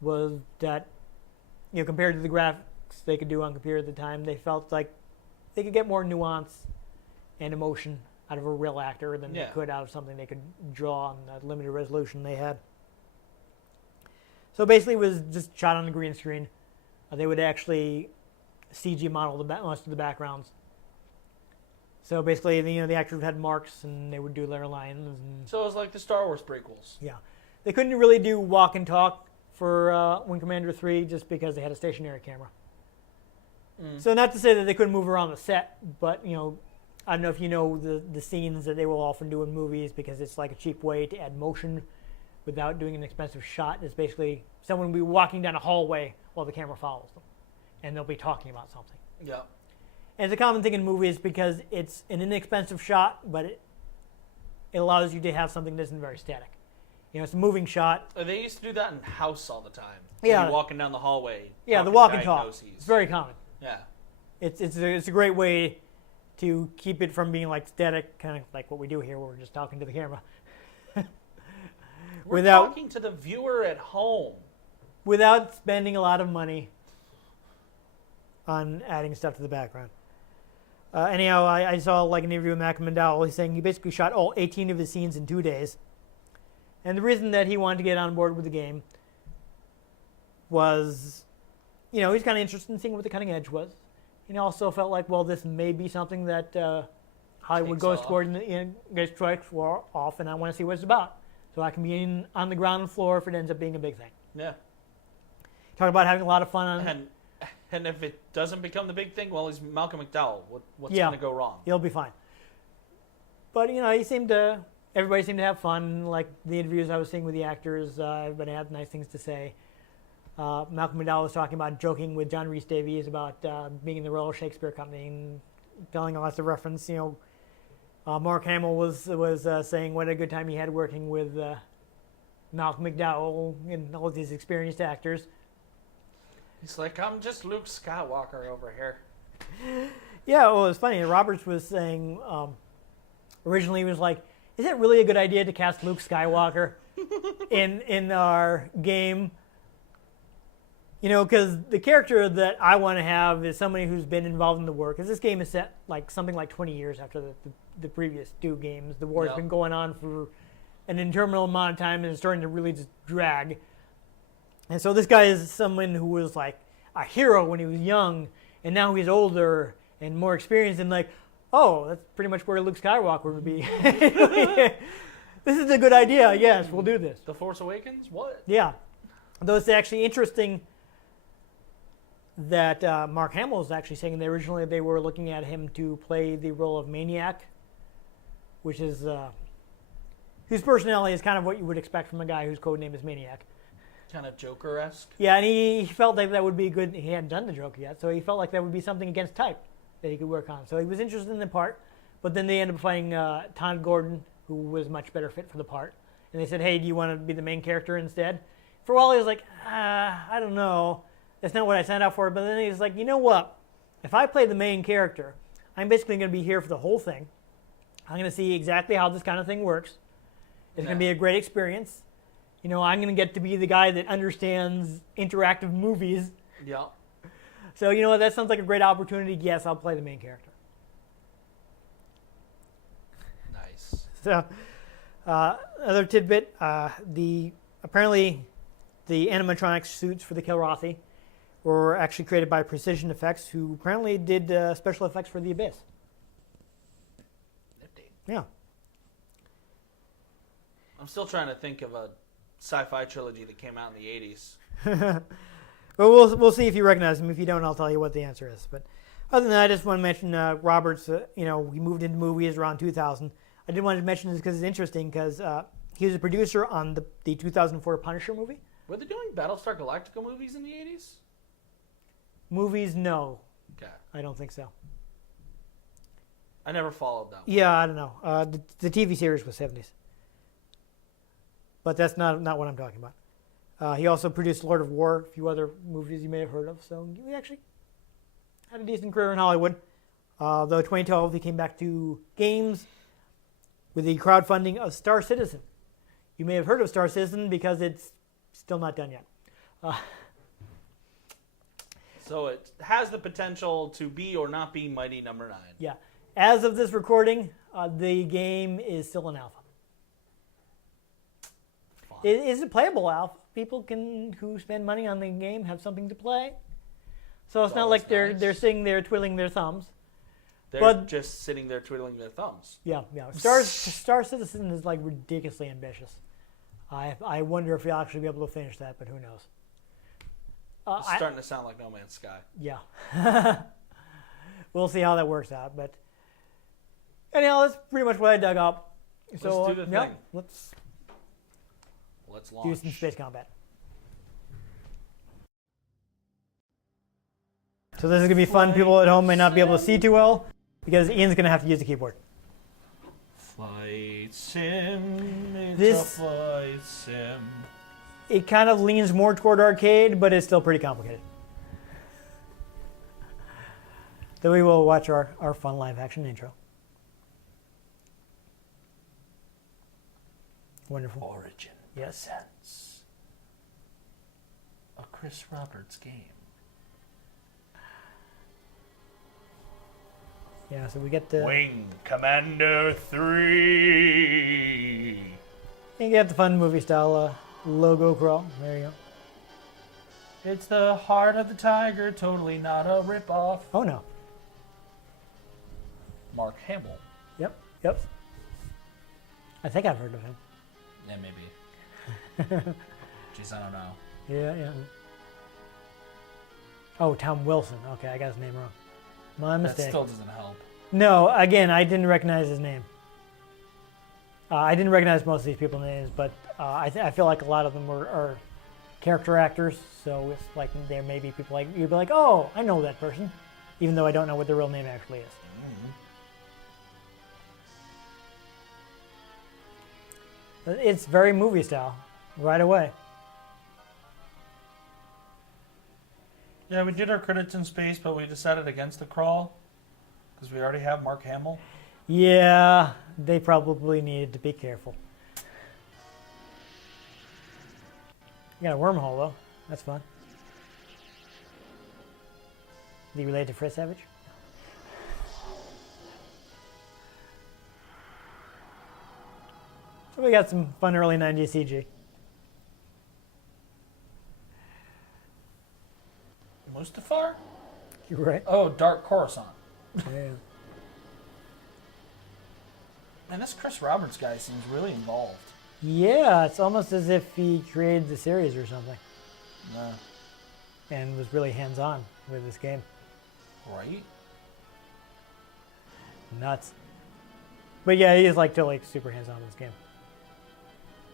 was that, compared to the graphics they could do on computer at the time, they felt like they could get more nuance and emotion out of a real actor than they could out of something they could draw on the limited resolution they had. So basically it was just shot on the green screen. They would actually CG model most of the backgrounds. So basically, the actors had marks and they would do their lines. So it was like the Star Wars prequels. Yeah. They couldn't really do walk and talk for Wing Commander 3 just because they had a stationary camera. So not to say that they couldn't move around the set, but I don't know if you know the scenes that they will often do in movies because it's like a cheap way to add motion without doing an expensive shot. It's basically someone will be walking down a hallway while the camera follows them, and they'll be talking about something. Yeah. And it's a common thing in movies because it's an inexpensive shot, but it allows you to have something that isn't very static. It's a moving shot. They used to do that in House all the time. Yeah. You're walking down the hallway. Yeah, the walk and talk. It's very common. Yeah. It's a great way to keep it from being static, kind of like what we do here, where we're just talking to the camera. We're talking to the viewer at home. Without spending a lot of money on adding stuff to the background. Anyhow, I saw an interview with Mac McDowell. He's saying he basically shot all 18 of his scenes in 2 days. And the reason that he wanted to get on board with the game was, he's kind of interested in seeing what the cutting edge was. He also felt like, well, this may be something that Hollywood goes toward and gets strikes off, and I want to see what it's about. So I can be on the ground floor if it ends up being a big thing. Yeah. Talk about having a lot of fun on. And if it doesn't become the big thing, well, he's Malcolm McDowell. What's Yeah. going to go wrong? He'll be fine. But everybody seemed to have fun. Like the interviews I was seeing with the actors, everybody had nice things to say. Malcolm McDowell was talking about joking with John Rhys Davies about being in the Royal Shakespeare Company and telling lots of reference. Mark Hamill was saying what a good time he had working with Malcolm McDowell and all of these experienced actors. He's like, I'm just Luke Skywalker over here. Yeah, well, it's funny. Roberts was saying originally he was like, is it really a good idea to cast Luke Skywalker in our game? Because the character that I want to have is somebody who's been involved in the war. Because this game is set something like 20 years after the previous two games. The war's been going on for an interminable amount of time and it's starting to really just drag. And so this guy is someone who was like a hero when he was young, and now he's older and more experienced, and like, oh, that's pretty much where Luke Skywalker would be. This is a good idea. Yes, we'll do this. The Force Awakens? What? Yeah. Though it's actually interesting that Mark Hamill is actually saying that originally they were looking at him to play the role of Maniac, which is whose personality is kind of what you would expect from a guy whose code name is Maniac. Kind of Joker-esque. Yeah, and he felt like that would be good. He hadn't done the Joker yet, so he felt like that would be something against type that he could work on. So he was interested in the part, but then they ended up finding Todd Gordon, who was much better fit for the part. And they said, hey, do you want to be the main character instead? For a while, he was like, I don't know. That's not what I signed up for. But then he was like, you know what? If I play the main character, I'm basically going to be here for the whole thing. I'm going to see exactly how this kind of thing works. It's going to be a great experience. I'm going to get to be the guy that understands interactive movies. Yeah. So, that sounds like a great opportunity. Yes, I'll play the main character. Nice. So, another tidbit, apparently the animatronic suits for the Kilrathi were actually created by Precision Effects, who apparently did special effects for The Abyss. Nifty. Yeah. I'm still trying to think of a sci-fi trilogy that came out in the 80s. But we'll see if you recognize him. If you don't, I'll tell you what the answer is. But other than that, I just want to mention Roberts. He moved into movies around 2000. I did want to mention this because it's interesting because he was a producer on the 2004 Punisher movie. Were they doing Battlestar Galactica movies in the 80s? Movies, no. Okay. I don't think so. I never followed that one. Yeah, I don't know. The TV series was 70s. But that's not what I'm talking about. He also produced Lord of War, a few other movies you may have heard of. So he actually had a decent career in Hollywood. Though 2012, he came back to games with the crowdfunding of Star Citizen. You may have heard of Star Citizen because it's still not done yet. So it has the potential to be or not be Mighty Number 9. Yeah. As of this recording, the game is still in alpha. It is a playable alpha. People who spend money on the game have something to play. So it's not like they're sitting there twiddling their thumbs. They're just sitting there twiddling their thumbs. Yeah. Star Citizen is like ridiculously ambitious. I wonder if you'll actually be able to finish that, but who knows? It's starting to sound like No Man's Sky. Yeah. We'll see how that works out. But anyhow, that's pretty much what I dug up. So, let's do the thing. Let's launch. Do some space combat. So this is going to be fun. People at home may not be able to see too well because Ian's going to have to use the keyboard. Flight sim, it's This- a flight sim. It kind of leans more toward arcade, but it's still pretty complicated. Then we will watch our fun live action intro. Wonderful. Origin. Yes. Sense. A Chris Roberts game. Yeah, so we get the... Wing Commander 3. You get the fun movie style logo crawl. There you go. It's the heart of the tiger, totally not a ripoff. Oh, no. Mark Hamill. Yep. I think I've heard of him. Yeah, maybe. Jeez, I don't know. Yeah. Oh, Tom Wilson. Okay, I got his name wrong. My That mistake. still doesn't help. No, again, I didn't recognize his name. I didn't recognize most of these people's names, but I feel like a lot of them are character actors. So it's like there may be people like you'd be like, oh, I know that person, even though I don't know what their real name actually is. It's very movie style, right away. Yeah, we did our credits in space, but we decided against the crawl because we already have Mark Hamill. Yeah, they probably needed to be careful. You got a wormhole though. That's fun. Is he related to Fred Savage? So we got some fun early 90s CG. Mustafar? You're right. Oh, Dark Coruscant. Yeah. Man, this Chris Roberts guy seems really involved. Yeah, it's almost as if he created the series or something Yeah. and was really hands-on with this game. Right? Nuts. But yeah, he is like totally super hands-on with this game.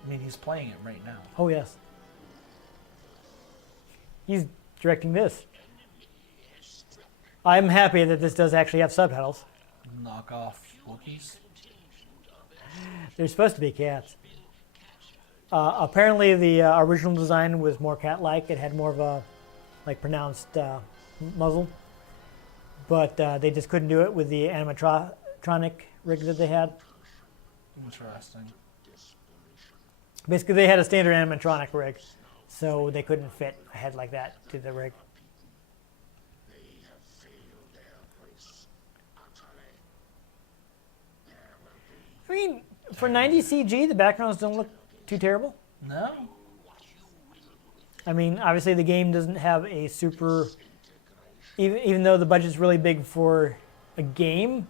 I mean, he's playing it right now. Oh yes. He's directing this. I'm happy that this does actually have subtitles. Knock off Wookiees. They're supposed to be cats. Apparently, the original design was more cat-like. It had more of a, like, pronounced muzzle. But they just couldn't do it with the animatronic rig that they had. Interesting. Basically, they had a standard animatronic rig, so they couldn't fit a head like that to the rig. I mean, for 90 CG, the backgrounds don't look too terrible. No? I mean, obviously the game doesn't have a super... Even though the budget's really big for a game,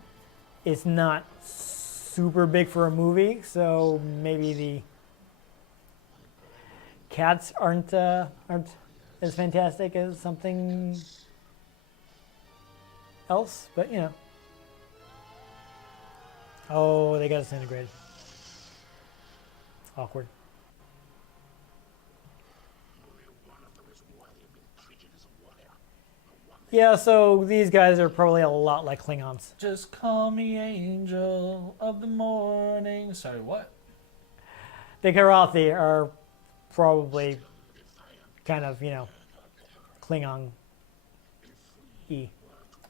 it's not super big for a movie, so maybe the cats aren't as fantastic as something else, but you know. Oh, they got disintegrated. Awkward. Yeah, so these guys are probably a lot like Klingons. Just call me angel of the morning. Sorry, what? The Karathi are probably kind of, you know, Klingon-y.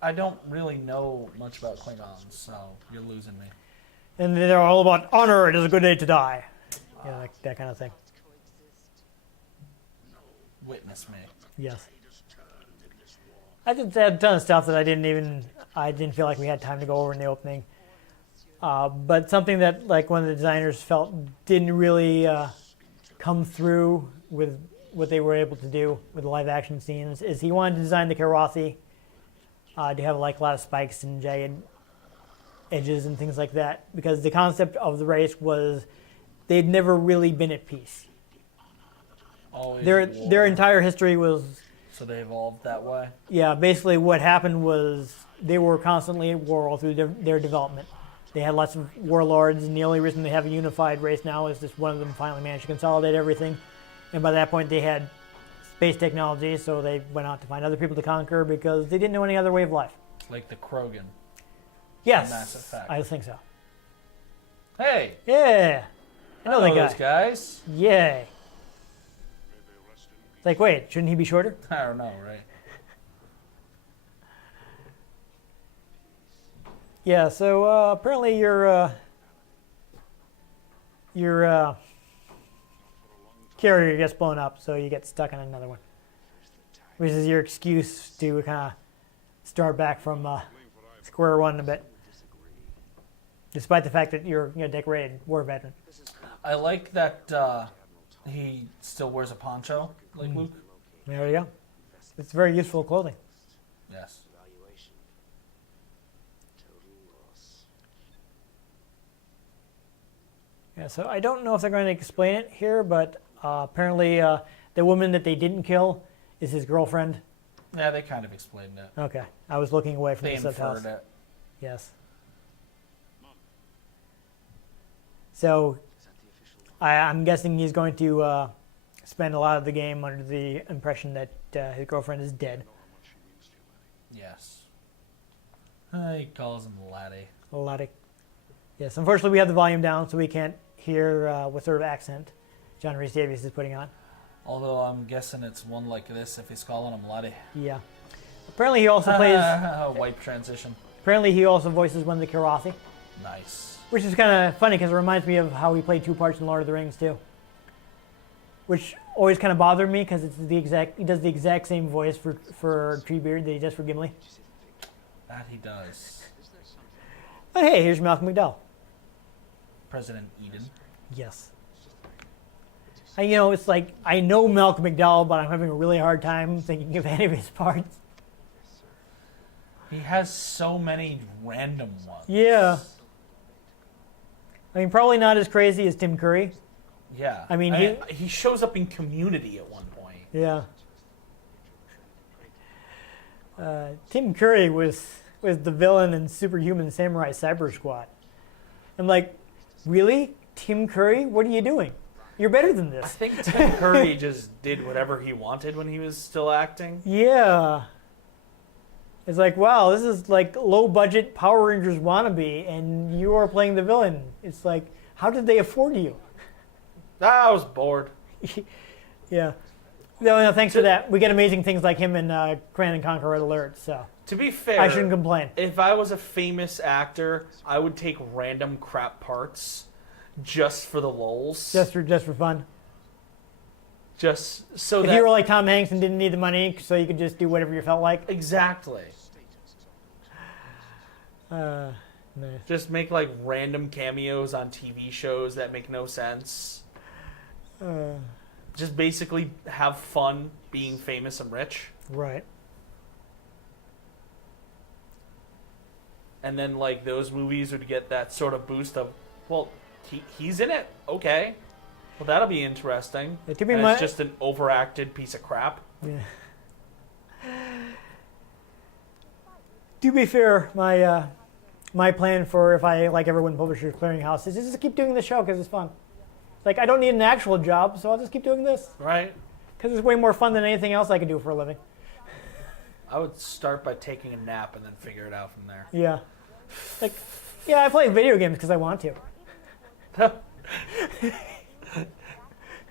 I don't really know much about Klingons, so you're losing me. And they're all about honor, it is a good day to die. Yeah, like that kind of thing. Witness me. Yes. I just had a ton of stuff that I didn't feel like we had time to go over in the opening. But something that like one of the designers felt didn't really come through with what they were able to do with the live action scenes is he wanted to design the Karathi to have like a lot of spikes and jagged edges and things like that because the concept of the race was they'd never really been at peace. Always Their entire history was... So they evolved that way? Yeah, basically what happened was they were constantly at war all through their development. They had lots of warlords, and the only reason they have a unified race now is just one of them finally managed to consolidate everything. And by that point, they had space technology, so they went out to find other people to conquer because they didn't know any other way of life. Like the Krogan. Yes, Mass Effect. I think so. Hey! Yeah, I know that those guy. guys. Yay. It's like, wait, shouldn't he be shorter? I don't know, right? Yeah, so apparently your carrier gets blown up, so you get stuck on another one. Which is your excuse to kind of start back from square one a bit. Despite the fact that you're a decorated war veteran. I like that he still wears a poncho, like Luke. There you go. It's very useful clothing. Yes. Yeah, so I don't know if they're going to explain it here, but apparently the woman that they didn't kill is his girlfriend. Yeah, they kind of explained it. Okay. I was looking away from They the subtitles. inferred it. Yes. So, I'm guessing he's going to spend a lot of the game under the impression that his girlfriend is dead. Yes. He calls him Laddie. Laddie. Yes. Unfortunately, we have the volume down, so we can't hear what sort of accent John Rhys Davies is putting on. Although I'm guessing it's one like this if he's calling him Laddie. Yeah. Apparently, he also plays. Wipe transition. Apparently, he also voices one of the Kilrathi. Nice. Which is kind of funny because it reminds me of how he played two parts in Lord of the Rings too. Which always kind of bothered me because he does the exact same voice for Treebeard that he does for Gimli. That he does. But hey, here's Malcolm McDowell. President Eden. Yes. And, it's like I know Malcolm McDowell, but I'm having a really hard time thinking of any of his parts. He has so many random ones. Yeah. I mean, probably not as crazy as Tim Curry. Yeah. I mean, he shows up in Community at one point. Yeah. Tim Curry was the villain in Superhuman Samurai Cyber Squad. I'm like, really? Tim Curry? What are you doing? You're better than I this. think Tim Curry just did whatever he wanted when he was still acting. Yeah. It's like, wow, this is like low-budget Power Rangers wannabe, and you are playing the villain. It's like, how did they afford you? I was bored. Yeah. No, thanks for that. We get amazing things like him in Command and Conquer Red Alert, so To be fair, I shouldn't complain. if I was a famous actor, I would take random crap parts just for the lulz. Just for fun. Just so If that... you were like Tom Hanks and didn't need the money, so you could just do whatever you felt like. Exactly. Nice. Just make like random cameos on TV shows that make no sense. Just basically have fun being famous and rich. Right. And then like those movies would get that sort of boost of, well, he's in it. Okay. Well, that'll be interesting. Yeah, to be And my- it's just an overacted piece of crap. Yeah. To be fair, my plan for if I like everyone Publishers Clearinghouse is just to keep doing the show because it's fun. Like I don't need an actual job, so I'll just keep doing this Right? because it's way more fun than anything else I can do for a living. I would start by taking a nap and then figure it out from there. Yeah. Like, yeah, I play video games because I want to.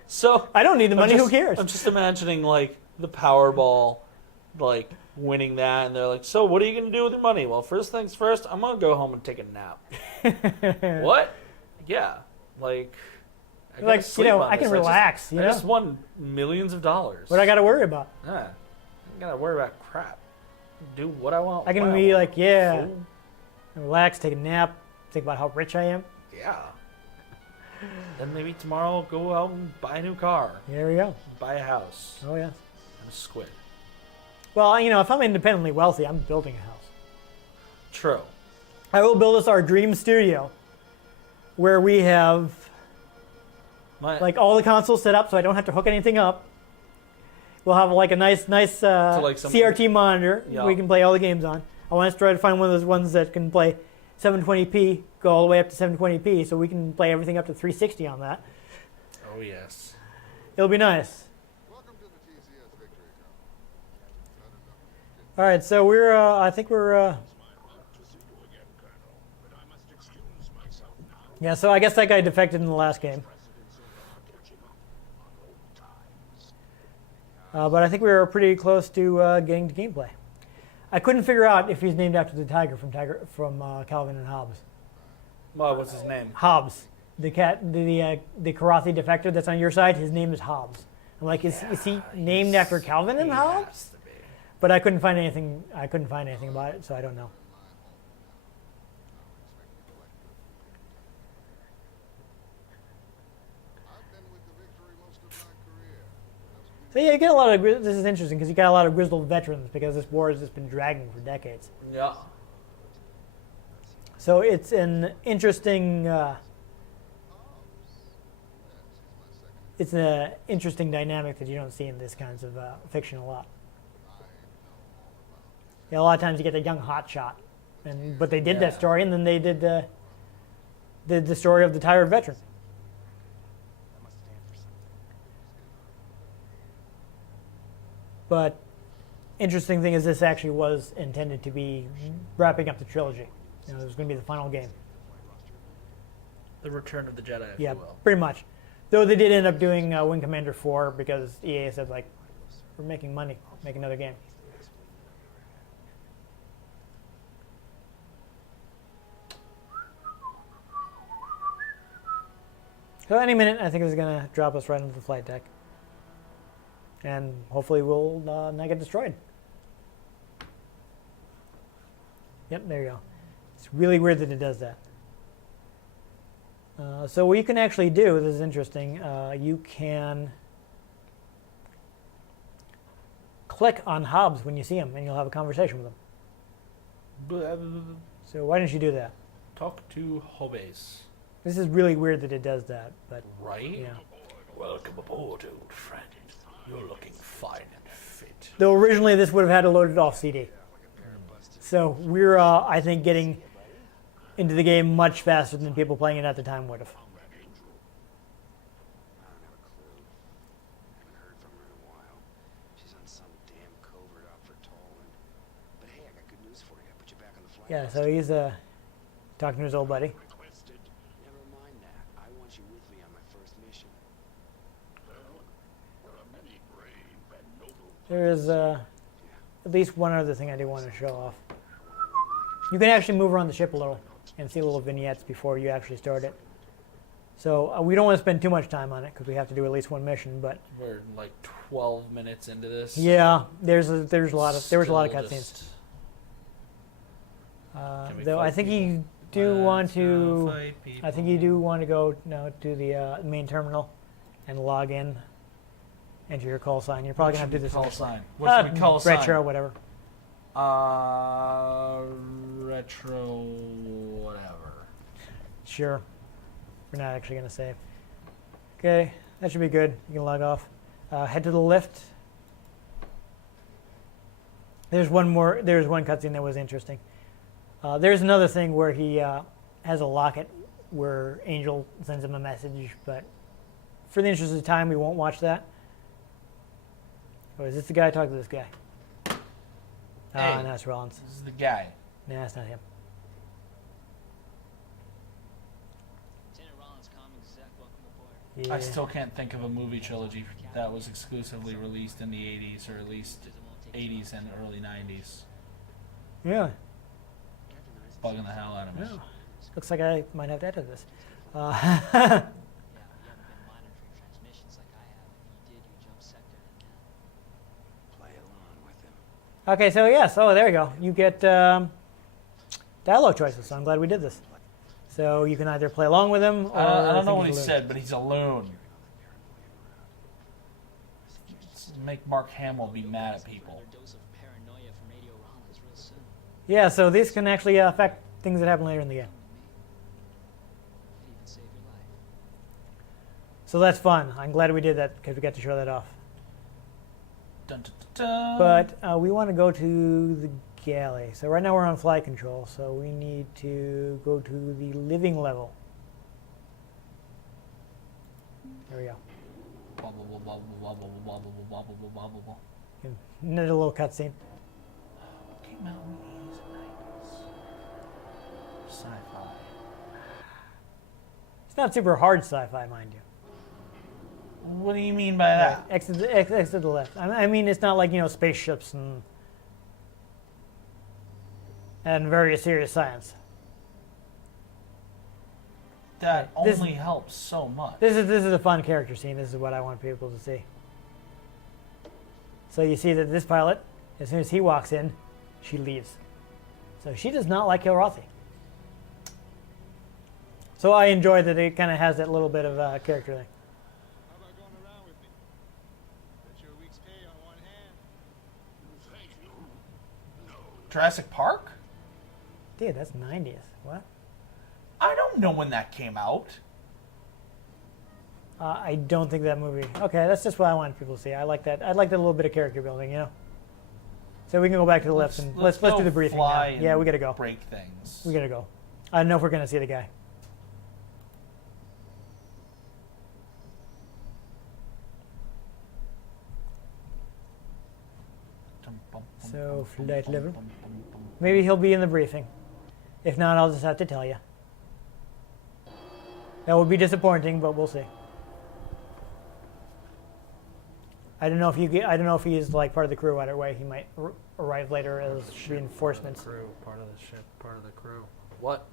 So I don't need the money. Who cares? I'm just imagining like the Powerball, like winning that, and they're like, "So what are you gonna do with your money?" Well, first things first, I'm gonna go home and take a nap. What? Yeah, like I gotta Like, sleep on I can this. relax. I just won millions of dollars. What I got to worry about? Yeah, I gotta worry about crap. Do what I want. I can when be want. like, yeah, Fool. relax, take a nap, think about how rich I am. Yeah. Then maybe tomorrow I'll go out and buy a new car, There we go. buy a house, Oh yeah. and a squid. Well, if I'm independently wealthy, I'm building a house. True. I will build us our dream studio, where we have like all the consoles set up, so I don't have to hook anything up. We'll have like a nice like some- CRT monitor Yeah. we can play all the games on. I want to try to find one of those ones that can play 720p, go all the way up to 720p, so we can play everything up to 360 on that. Oh yes. It'll be nice. Welcome to the TCS Victory Cup. All right, so I think we're. Yeah, so I guess that guy defected in the last game. But I think we were pretty close to getting to gameplay. I couldn't figure out if he's named after the tiger from Calvin and Hobbes. Well, what's his name? Hobbes, the Karathi defector that's on your side. His name is Hobbes. I'm like, is he named after Calvin and He Hobbes? has to be. But I couldn't find anything. I couldn't find anything about it, so I don't know. I've been with the Victory most of my career. So yeah, you get a lot of. This is interesting because you got a lot of grizzled veterans because this war has just been dragging for decades. Yeah. So it's an interesting. It's an interesting dynamic that you don't see in this kinds of fiction a lot. a lot of times you get a young hotshot, but they did that Yeah. story, and then they did the story of the tired veteran. But interesting thing is this actually was intended to be wrapping up the trilogy. It was going to be the final game. The Return of the Jedi, if Yeah, you will. pretty much. Though they did end up doing Wing Commander 4 because EA said, like, we're making money, make another game. So any minute, I think it's going to drop us right into the flight deck. And hopefully we'll not get destroyed. Yep, there you go. It's really weird that it does that. So what you can actually do, this is interesting, you can click on Hobbs when you see him, and you'll have a conversation with him. So why didn't you do that? Talk to Hobbes. This is really weird that it does that, but Right? yeah. Welcome aboard, old friend. You're looking fine and fit. Though originally this would have had to load it off CD. So we're, I think, getting into the game much faster than people playing it at the time would have. I don't have a clue. Haven't heard from her in a while. She's on some damn covert out for Toland. But hey, I got good news for you. I put you back on the flight Yeah, list. so he's talking to his old buddy. Never mind that. I want you with me on my first mission. There is at least one other thing I do want to show off. You can actually move around the ship a little and see little vignettes before you actually start it. So we don't want to spend too much time on it because we have to do at least one mission. But We're like 12 minutes into this. yeah, there was a lot of Still cutscenes. just- Can we Though I fight think people? you do want Let's go to. fight I think you do people. want to go to the main terminal and log in, enter your call sign. You're probably What gonna have to should do we this. call initially. sign? What should we call sign? Retro, whatever. Retro, whatever. Sure. We're not actually going to save. Okay, that should be good. You can log off. Head to the lift. There's one cutscene that was interesting. There's another thing where he has a locket where Angel sends him a message, but for the interest of time, we won't watch that. Oh, is this the guy? Talk to this guy. Ah, Hey. no, it's Rollins. This is the guy. Nah, that's not him. Lieutenant Rollins, comm exec, welcome aboard. Yeah. I still can't think of a movie trilogy that was exclusively released in the 80s or at least 80s and early 90s. Yeah. Bugging the hell out of me. Yeah. Looks like I might have to edit this. Yeah, you haven't been monitoring transmissions like I have. If you did, you jump sector and Play along with him. Okay, so yes, there you go. You get dialogue choices, so I'm glad we did this. So you can either play along with him or... I don't know think what he he's a loon. said, but he's a loon. Make Mark Hamill be mad at people. another dose of paranoia from Radio Rollins real soon. Yeah, so these can actually affect things that happen later in the game. Could even save your life. So that's fun. I'm glad we did that because we got to show that off. Dun, dun, dun, dun. But we want to go to the galley. So right now we're on flight control, so we need to go to the living level. There we go. Bubble, bubble, bubble, bubble, bubble, bubble, bubble, bubble. Another little cutscene. What came out in the 80s and 90s? Sci-fi. It's not super hard sci-fi, mind you. What do you mean by that? Exit to the left. I mean, it's not like, spaceships and very serious science. That This- only helps so much. This is a fun character scene. This is what I want people to see. So you see that this pilot, as soon as he walks in, she leaves. So she does not like Kilrathi. So I enjoy that it kind of has that little bit of character thing. How about going around with me? That's your week's pay on one hand. Jurassic Park? Dude, that's 90th. What? I don't know when that came out. I don't think that movie. Okay, that's just what I wanted people to see. I like that. I like that little bit of character building, So So we can go back to the lift and let's go do the briefing now. fly Yeah, and we gotta go. Break things. We gotta go. I don't know if we're gonna see the guy. So flight level. Maybe he'll be in the briefing. If not, I'll just have to tell you. That would be disappointing, but we'll see. I don't know if I don't know if he's like part of the crew either way. He might arrive later as reinforcements. Crew, part of the ship, part of the crew. What?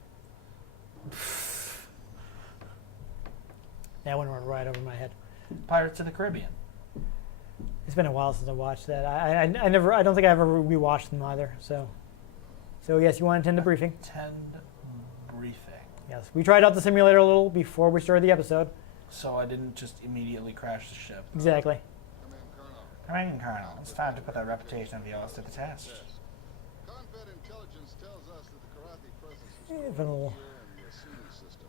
That one went right over my head. Pirates of the Caribbean. It's been a while since I watched that. I don't think I ever rewatched them either. So yes, you want to attend the briefing? Attend briefing. Yes, we tried out the simulator a little before we started the episode. So I didn't just immediately crash the ship. Exactly. Come in, Colonel. It's time to put the reputation of yours to the test. Combat intelligence tells us that the Karate presence is Even a little, in the seating system.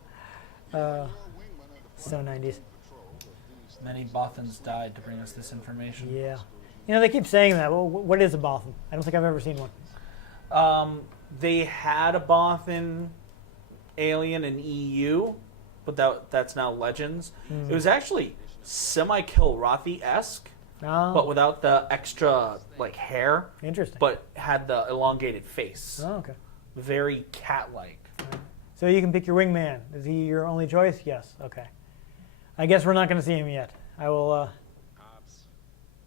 so 90s. Many Bothans died to bring us this information. Yeah. You know, they keep saying that. Well, what is a Bothan? I don't think I've ever seen one. They had a Bothan alien in EU, but that's now Legends. It was actually semi-Kilrathi-esque, Oh, but without the extra like hair, interesting. but had the elongated face. Oh, okay. Very cat-like. So you can pick your wingman. Is he your only choice? Yes. Okay. I guess we're not going to see him yet. I will. Hobbs,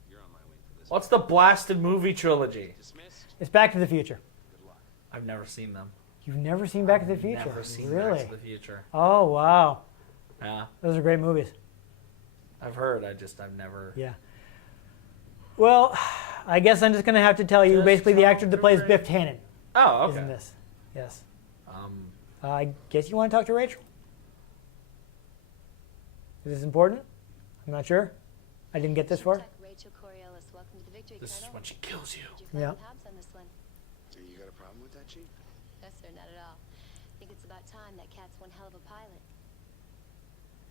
you're on my wing for this. What's the blasted movie trilogy? Dismissed. It's Back to the Future. Good luck. I've never seen them. You've never seen Back to the Future? Never seen Really? Back to the Future. Oh wow, Yeah, those are great movies. I've heard. I've never. Yeah. Well, I guess I'm just going to have to tell you. Just Basically, the tell actor that plays me. Biff Tannen Oh, is in okay. this. Yes. Um, I guess you want to talk to Rachel. Is this important? I'm not sure. I didn't get this far. Rachel Coriolis, welcome to the Victory, this is Colonel. when she kills you. Did you fly Yeah. with Hobbs on this one? Hey, you got a problem with that, Chief? No, sir, not at all. I think it's about time. That cat's one hell of a pilot.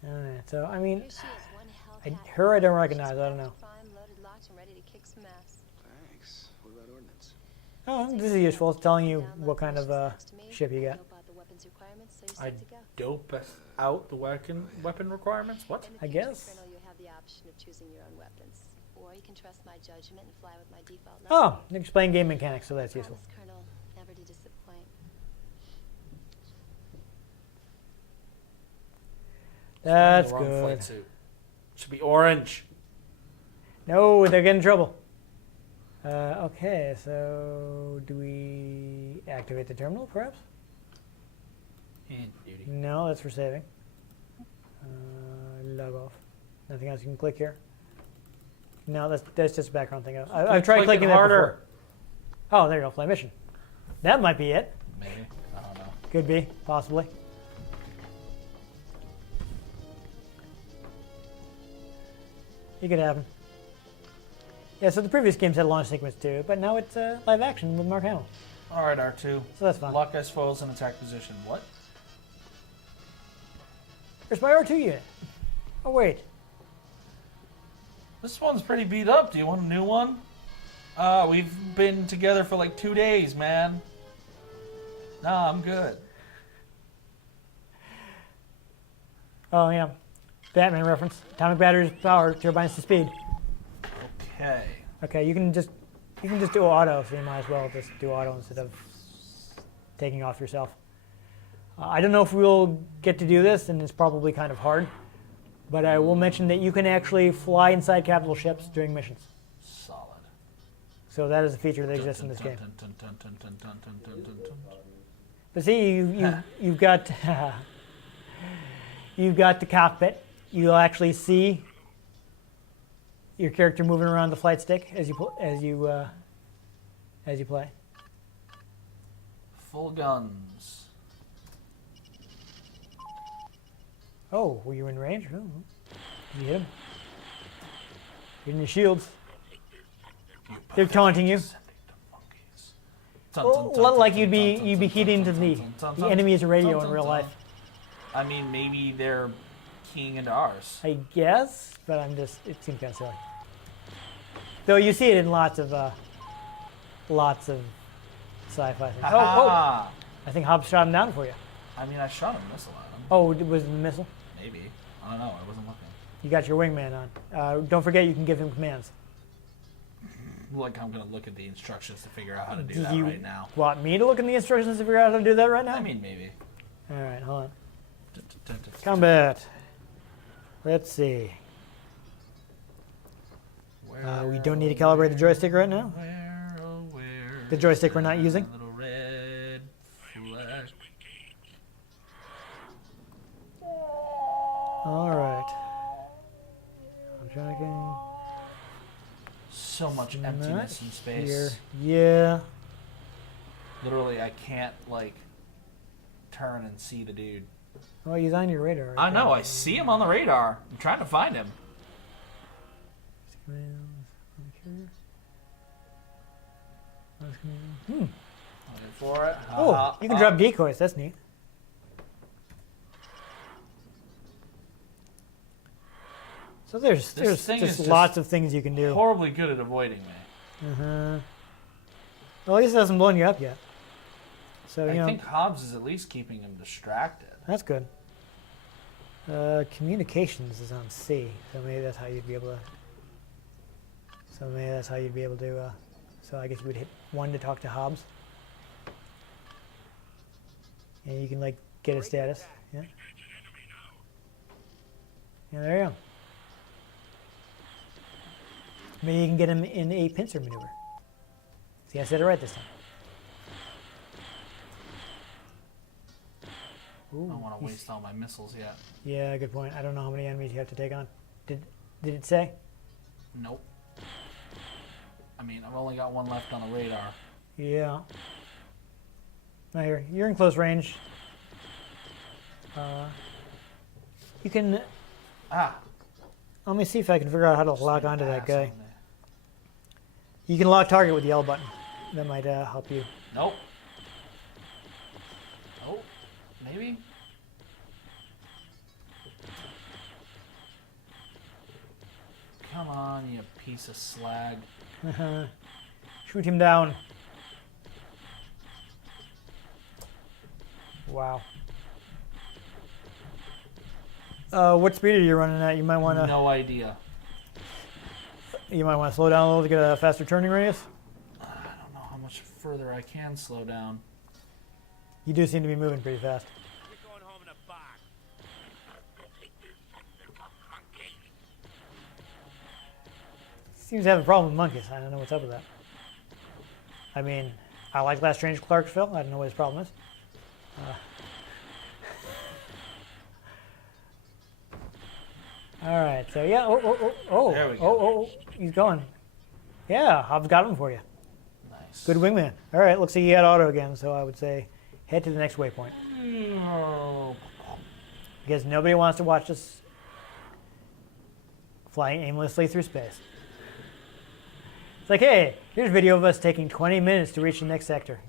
All right. So I mean, Here she is, one hell I- cat. her I don't She's recognize, I don't know. Prime, loaded, locked, and ready to kick some ass. Thanks. What about ordnance? oh, this is useful. It's telling you Download what kind of questions next to me. ship you got. Know about the weapons requirements, so I you're set to go. dope out the weapon requirements. What? In the I future, guess. Colonel, you have the option of choosing your own weapons, or you can trust my judgment and fly with my default. Oh, explain game mechanics, so that's useful. Promise, Colonel, never to disappoint. That's The wrong good. flight suit. Should be orange. No, they're getting in trouble. Okay, so do we activate the terminal, perhaps? And duty. No, that's for saving. Log off. Nothing else you can click here? No, that's just a background thing. I've tried Click it clicking that harder. before. Oh, there you go, fly mission. That might be it. Maybe. I don't know. Could be, possibly. It could happen. Yeah, so the previous games had a launch sequence too, but now it's live action with Mark Hamill. All right, R2. So that's fine. Lock ice foils in attack position. What? There's my R2 unit. Oh, wait. This one's pretty beat up. Do you want a new one? We've been together for like 2 days, man. Nah, I'm good. Oh, yeah. Batman reference. Atomic batteries, power, turbines to speed. Okay. Okay, you can just do auto, so you might as well just do auto instead of taking off yourself. I don't know if we'll get to do this, and it's probably kind of hard, but I will mention that you can actually fly inside capital ships during missions. Solid. So that is a feature that exists in this game. But see, you've got you've got the cockpit. You'll actually see your character moving around the flight stick as you play. Full guns. Oh, were you in range? Oh, you hit him. Hitting the shields. They're taunting you. Well, like you'd be keyed into the enemy's radio in real life. I mean, maybe they're keying into ours. I guess, but it seems kind of silly. Though you see it in lots of lots of sci-fi things. Ah, I think Hobbs shot him down for you. I mean, I shot a missile at him. Oh, was it the missile? Maybe. I don't know. I wasn't looking. You got your wingman on. Don't forget you can give him commands. Like, I'm going to look at the instructions to figure out how to do Do that you right now. want me to look in the instructions to figure out how to do that right now? I mean, maybe. All right, hold on. Combat. Let's see. We don't need to calibrate the joystick right now. Where, oh, where The joystick we're not is using. that little red flag? All right. I'm tracking. So much emptiness in space. Here. Yeah. Literally, I can't, like, turn and see the dude. Well, he's on your radar. Right I know, there. I see him on the radar. I'm trying to find him. Looking for it. Oh, you can drop decoys. That's neat. So there's thing is just just lots of things you can do. Horribly good at avoiding me. Uh-huh. Well, at least it hasn't blown you up yet. So, I you know, think Hobbs is at least keeping him distracted. that's good. Communications is on C, so maybe that's how you'd be able to. So I guess you would hit 1 to talk to Hobbs. And you can, like, get a status. Yeah. Yeah, there you go. Maybe you can get him in a pincer maneuver. See, I said it right this time. Ooh, I don't want to he's- waste all my missiles yet. Yeah, good point. I don't know how many enemies you have to take on. Did it say? Nope. I mean, I've only got one left on the radar. Yeah. Now you're in close range. You can. Ah! Let me see if I can figure out how to lock onto that guy. on there. You can lock target with the L button. That might help you. Nope. Oh, maybe? Come on, you piece of slag. Shoot him down. Wow. What speed are you running at? You might want to. No idea. You might want to slow down a little to get a faster turning radius. I don't know how much further I can slow down. You do seem to be moving pretty fast. You're going home in a box. Seems to have a problem with monkeys. I don't know what's up with that. I mean, I like Last Strange Clarksville. I don't know what his problem is. All right. So yeah. There we go. Oh, he's going. Yeah, Hobbs got him for you. Nice. Good wingman. All right. Looks like he had auto again. So I would say head to the next waypoint Oh. because nobody wants to watch us flying aimlessly through space. It's like, hey, here's a video of us taking 20 minutes to reach the next sector.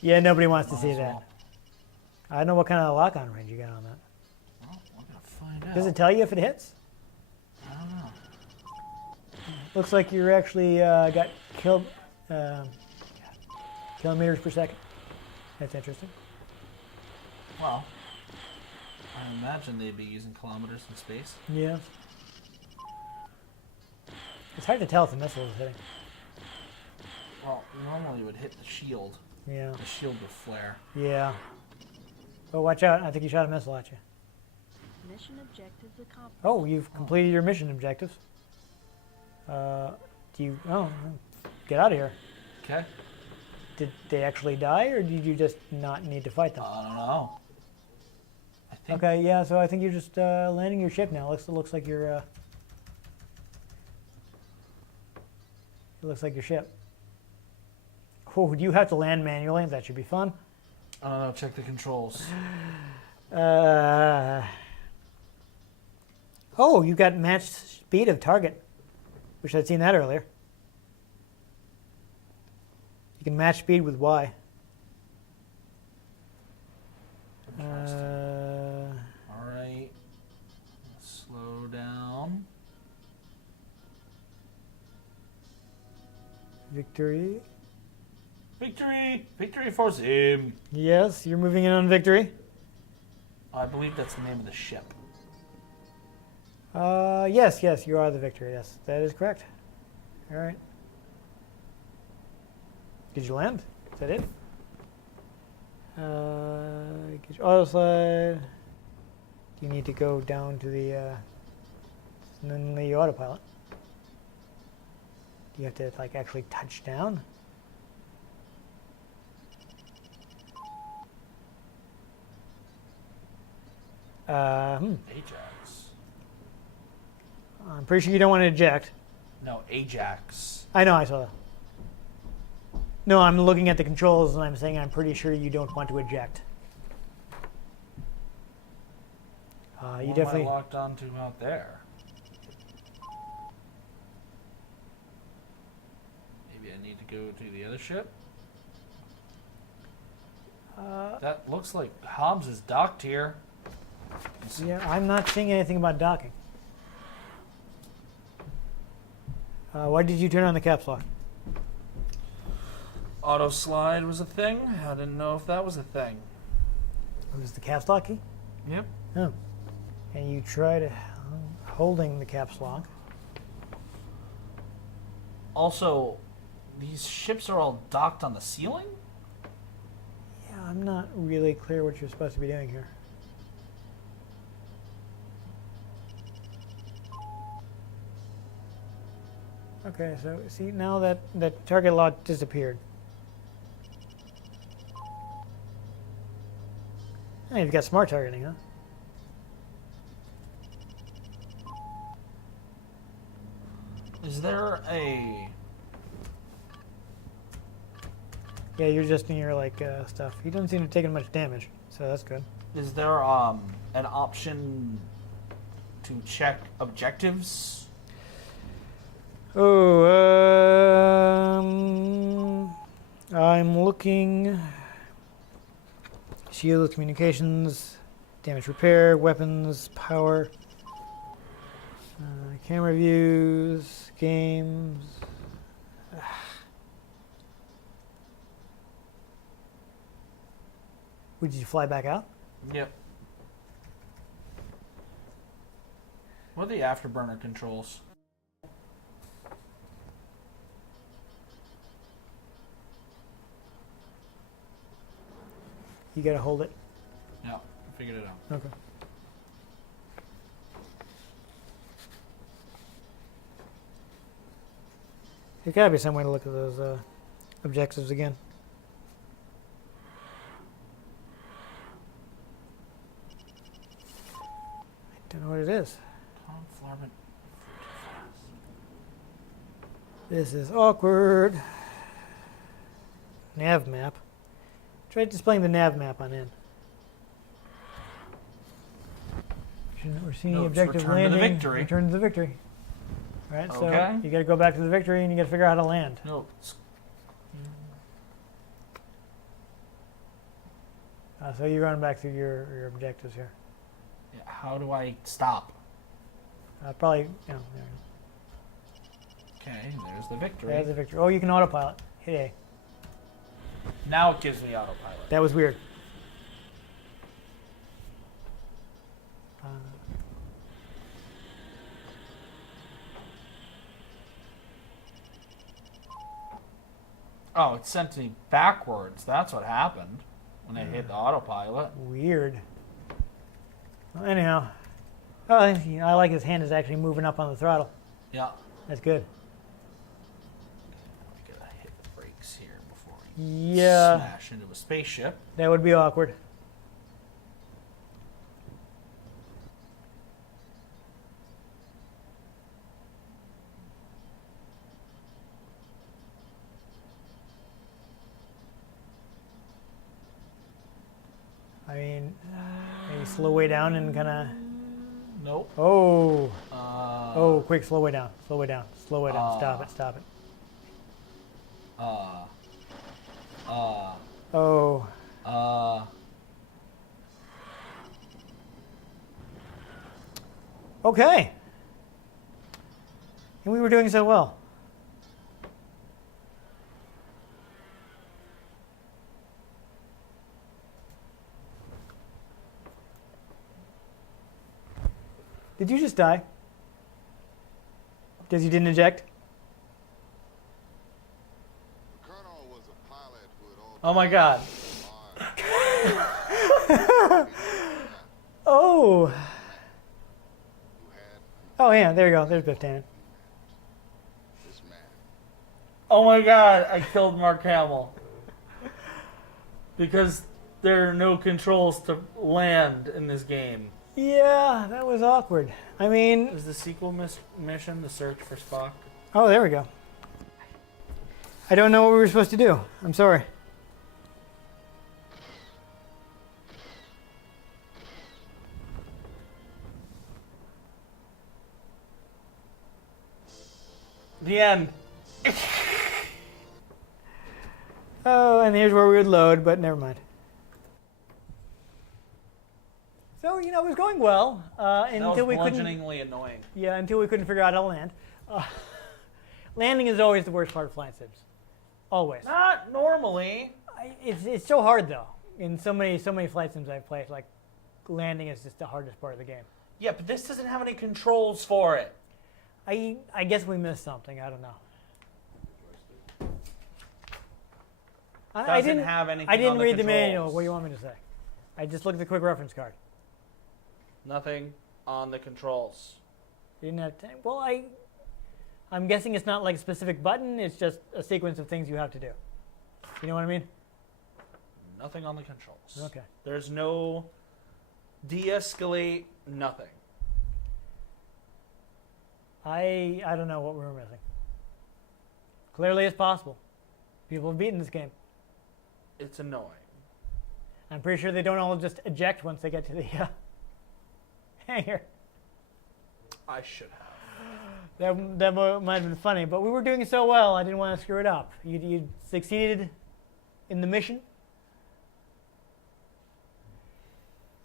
Yeah, nobody wants to see as that. well. I don't know what kind of lock-on range you got on that. Well, we're gonna find out. Does it tell you if it hits? I don't know. Looks like you're actually got kilometers per second. That's interesting. Well, I imagine they'd be using kilometers in space. Yeah. It's hard to tell if the missile is hitting. Well, normally it would hit the shield. Yeah. The shield would flare. Yeah. Oh, watch out. I think he shot a missile at you. Mission objectives accomplished. Oh, you've completed your mission objectives. Get out of here. Okay. Did they actually die, or did you just not need to fight them? I don't know. I think Okay, yeah, so I think you're just landing your ship now. Looks like you're. It looks like your ship. Oh, do you have to land manually? That should be fun. check the controls. Oh, you got matched speed of target. Wish I'd seen that earlier. You can match speed with Y. All right. Slow down. Victory. Victory! Victory for Zim! Yes, you're moving in on victory. I believe that's the name of the ship. Yes, you are the victory. Yes, that is correct. All right. Did you land? Is that it? Get your auto slide. You need to go down to the and then the autopilot. Do you have to like actually touch down? Ajax. I'm pretty sure you don't want to eject. No, Ajax. I know, I saw that. No, I'm looking at the controls and I'm saying I'm pretty sure you don't want to eject. You What definitely. am I locked onto out there? Maybe I need to go to the other ship? That looks like Hobbs is docked here. Yeah, I'm not seeing anything about docking. Why did you turn on the caps lock? Auto slide was a thing. I didn't know if that was a thing. It was the caps lock key? Yep. Oh. And you tried holding the caps lock. Also, these ships are all docked on the ceiling? Yeah, I'm not really clear what you're supposed to be doing here. Okay, so see now that target lock disappeared. Oh, you've got smart targeting, huh? Is there a... Yeah, you're just in your like stuff. He doesn't seem to have taken much damage, so that's good. Is there an option to check objectives? Oh, I'm looking. Shields, communications, damage repair, weapons, power, camera views, games. Did you fly back out? Yep. What are the afterburner controls? You gotta hold it. Yeah, I figured it out. Okay. There's gotta be some way to look at those objectives again. I don't know what it is. Tom Flarman. This is awkward. Nav map. Try displaying the nav map on in. We're seeing No, the it's objective return to the landing. victory. Return to the victory. All right, Okay. so you got to go back to the victory, and you got to figure out how to land. No. So you run back through your objectives here. Yeah, how do I stop? Probably, you know. Okay, there's the victory. There's the victory. Oh, you can autopilot. Hit A. Now it gives me autopilot. That was weird. Oh, it sent me backwards. That's what happened when I hit the autopilot. Weird. Well, anyhow, I like his hand is actually moving up on the throttle. Yeah. That's good. I gotta hit the brakes here before I Yeah, smash into a spaceship. that would be awkward. I mean, maybe slow way down and kind of. Nope. Oh, Oh, quick, slow way down, slow way down, slow way down. Stop it, stop it. Oh, okay. And we were doing so well. Did you just die? Because you didn't eject? The colonel was a pilot who had all Oh my god. Oh. who had Oh, yeah, there you go. There's Biff Tannen. this man. Oh my god, I killed Mark Hamill. Because there are no controls to land in this game. Yeah, that was awkward. I mean, Is the sequel mission the search for Spock? oh, there we go. I don't know what we were supposed to do. I'm sorry. The end. Oh, and here's where we would load, but never mind. So, you know, it was going well That was until we couldn't. bludgeoningly annoying. Yeah, until we couldn't figure out how to land. Landing is always the worst part of flight sims. Always. Not normally. It's so hard though. In so many flight sims I've played, like landing is just the hardest part of the game. Yeah, but this doesn't have any controls for it. I guess we missed something. I don't know. Doesn't have anything I didn't on the read the manual. controls. What do you want me to say? I just looked at the quick reference card. Nothing on the controls. Didn't have time. Well, I'm guessing it's not like a specific button. It's just a sequence of things you have to do. You know what I mean? Nothing on the controls. Okay. There's no de-escalate, nothing. I don't know what we were missing. Clearly, it's possible. People have beaten this game. It's annoying. I'm pretty sure they don't all just eject once they get to the hangar. I should have. That might have been funny, but we were doing so well, I didn't want to screw it up. You succeeded in the mission.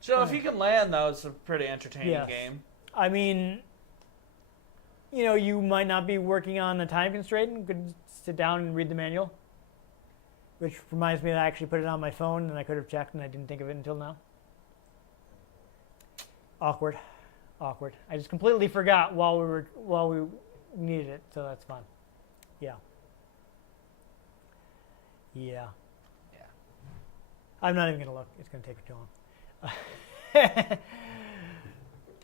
So if you can land, though, it's a pretty entertaining Yes. game. I mean, you know, you might not be working on a time constraint and could sit down and read the manual. Which reminds me that I actually put it on my phone and I could have checked and I didn't think of it until now. Awkward. I just completely forgot while we needed it, so that's fun. Yeah. I'm not even gonna look. It's gonna take me too long.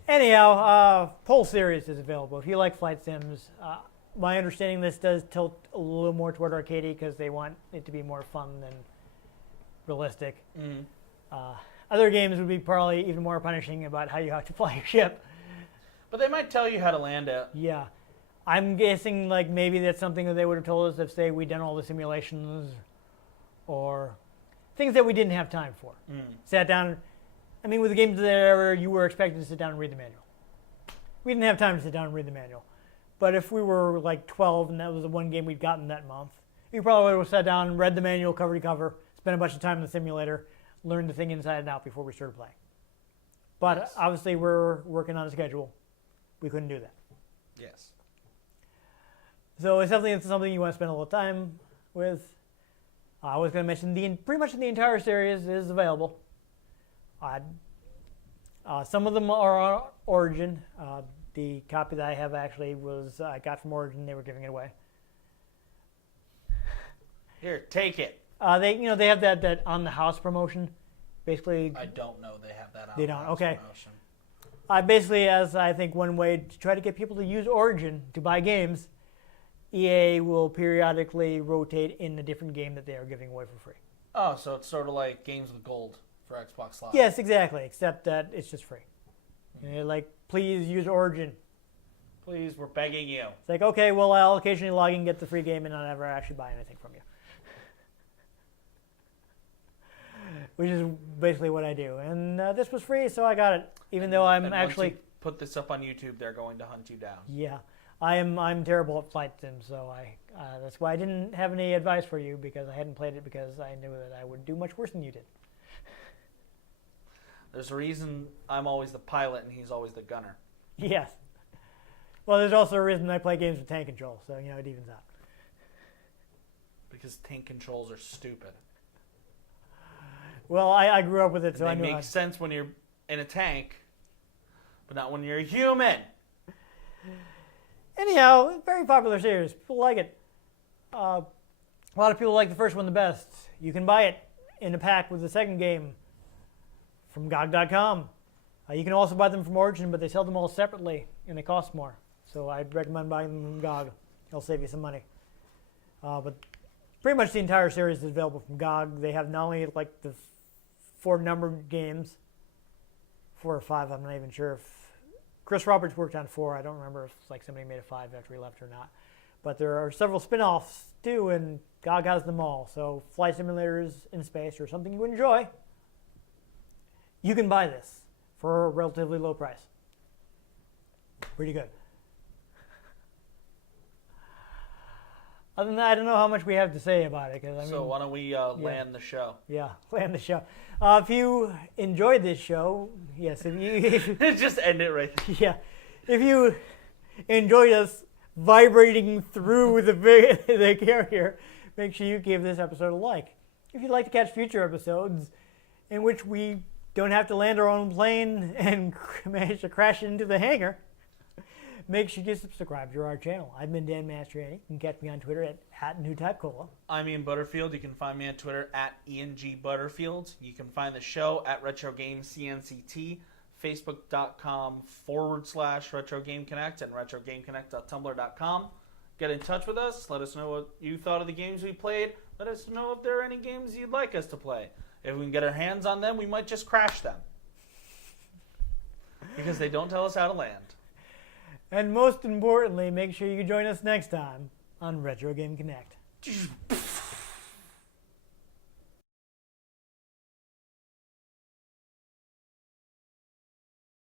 Anyhow, Pole Series is available if you like flight sims. My understanding, this does tilt a little more toward arcade because they want it to be more fun than realistic. Other games would be probably even more punishing about how you have to fly your ship. But they might tell you how to land it. Yeah. I'm guessing like maybe that's something that they would have told us if, say, we'd done all the simulations or things that we didn't have time for. Sat down. I mean, with the games there, you were expected to sit down and read the manual. We didn't have time to sit down and read the manual. But if we were like 12 and that was the one game we'd gotten that month, we probably would have sat down and read the manual cover to cover, spent a bunch of time in the simulator, learned the thing inside and out before we started playing. But Yes. obviously we're working on a schedule. We couldn't do that. Yes. So it's definitely something you want to spend a little time with. I was going to mention pretty much the entire series is available. Some of them are on Origin. The copy that I have actually I got from Origin. They were giving it away. Here, take it. They have that on the house promotion. Basically, I don't know they have that on. They don't, the okay. promotion. basically, as I think one way to try to get people to use Origin to buy games, EA will periodically rotate in a different game that they are giving away for free. Oh, so it's sort of like games with gold for Xbox Live. Yes, exactly, except that it's just free. And they're like, please use Origin. Please, we're begging you. It's like, okay, well, I'll occasionally log in and get the free game and I'll never actually buy anything from you. Which is basically what I do. And this was free, so I got it. Even though I'm And actually... once you put this up on YouTube, they're going to hunt you down. Yeah. I'm terrible at flight sims, so that's why I didn't have any advice for you, because I hadn't played it, because I knew that I would do much worse than you did. There's a reason I'm always the pilot and he's always the gunner. Yes. Well, there's also a reason I play games with tank control, so, it evens out. Because tank controls are stupid. Well, I grew up with it, so They I knew how make sense when you're in a tank, But not when you're a human. Anyhow, very popular series. People like it. A lot of people like the first one the best. You can buy it in a pack with the second game from GOG.com. You can also buy them from Origin, but they sell them all separately, and they cost more. So I'd recommend buying them from GOG. It'll save you some money. But pretty much the entire series is available from GOG. They have not only like the 4 numbered games, 4 or 5, I'm not even sure if Chris Roberts worked on 4. I don't remember if like somebody made a 5 after he left or not. But there are several spin-offs too, and GOG has them all. So flight simulators in space or something you enjoy, you can buy this for a relatively low price. Pretty good. Other than that, I don't know how much we have to say about it. Cause, I mean, So why don't we land the show? Yeah, land the show. If you enjoyed this show, yes, if you Just end it right there. yeah, if you enjoyed us vibrating through the carrier, make sure you give this episode a like. If you'd like to catch future episodes in which we don't have to land our own plane and manage to crash into the hangar, make sure you subscribe to our channel. I've been Dan Mastriani. You can catch me on Twitter at NewTypeCola. I'm Ian Butterfield. You can find me on Twitter at IanGButterfield. You can find the show at RetroGameCNCT, Facebook.com/RetroGameConnect, and RetroGameConnect.tumblr.com. Get in touch with us. Let us know what you thought of the games we played. Let us know if there are any games you'd like us to play. If we can get our hands on them, we might just crash them. Because they don't tell us how to land. And most importantly, make sure you join us next time on Retro Game Connect.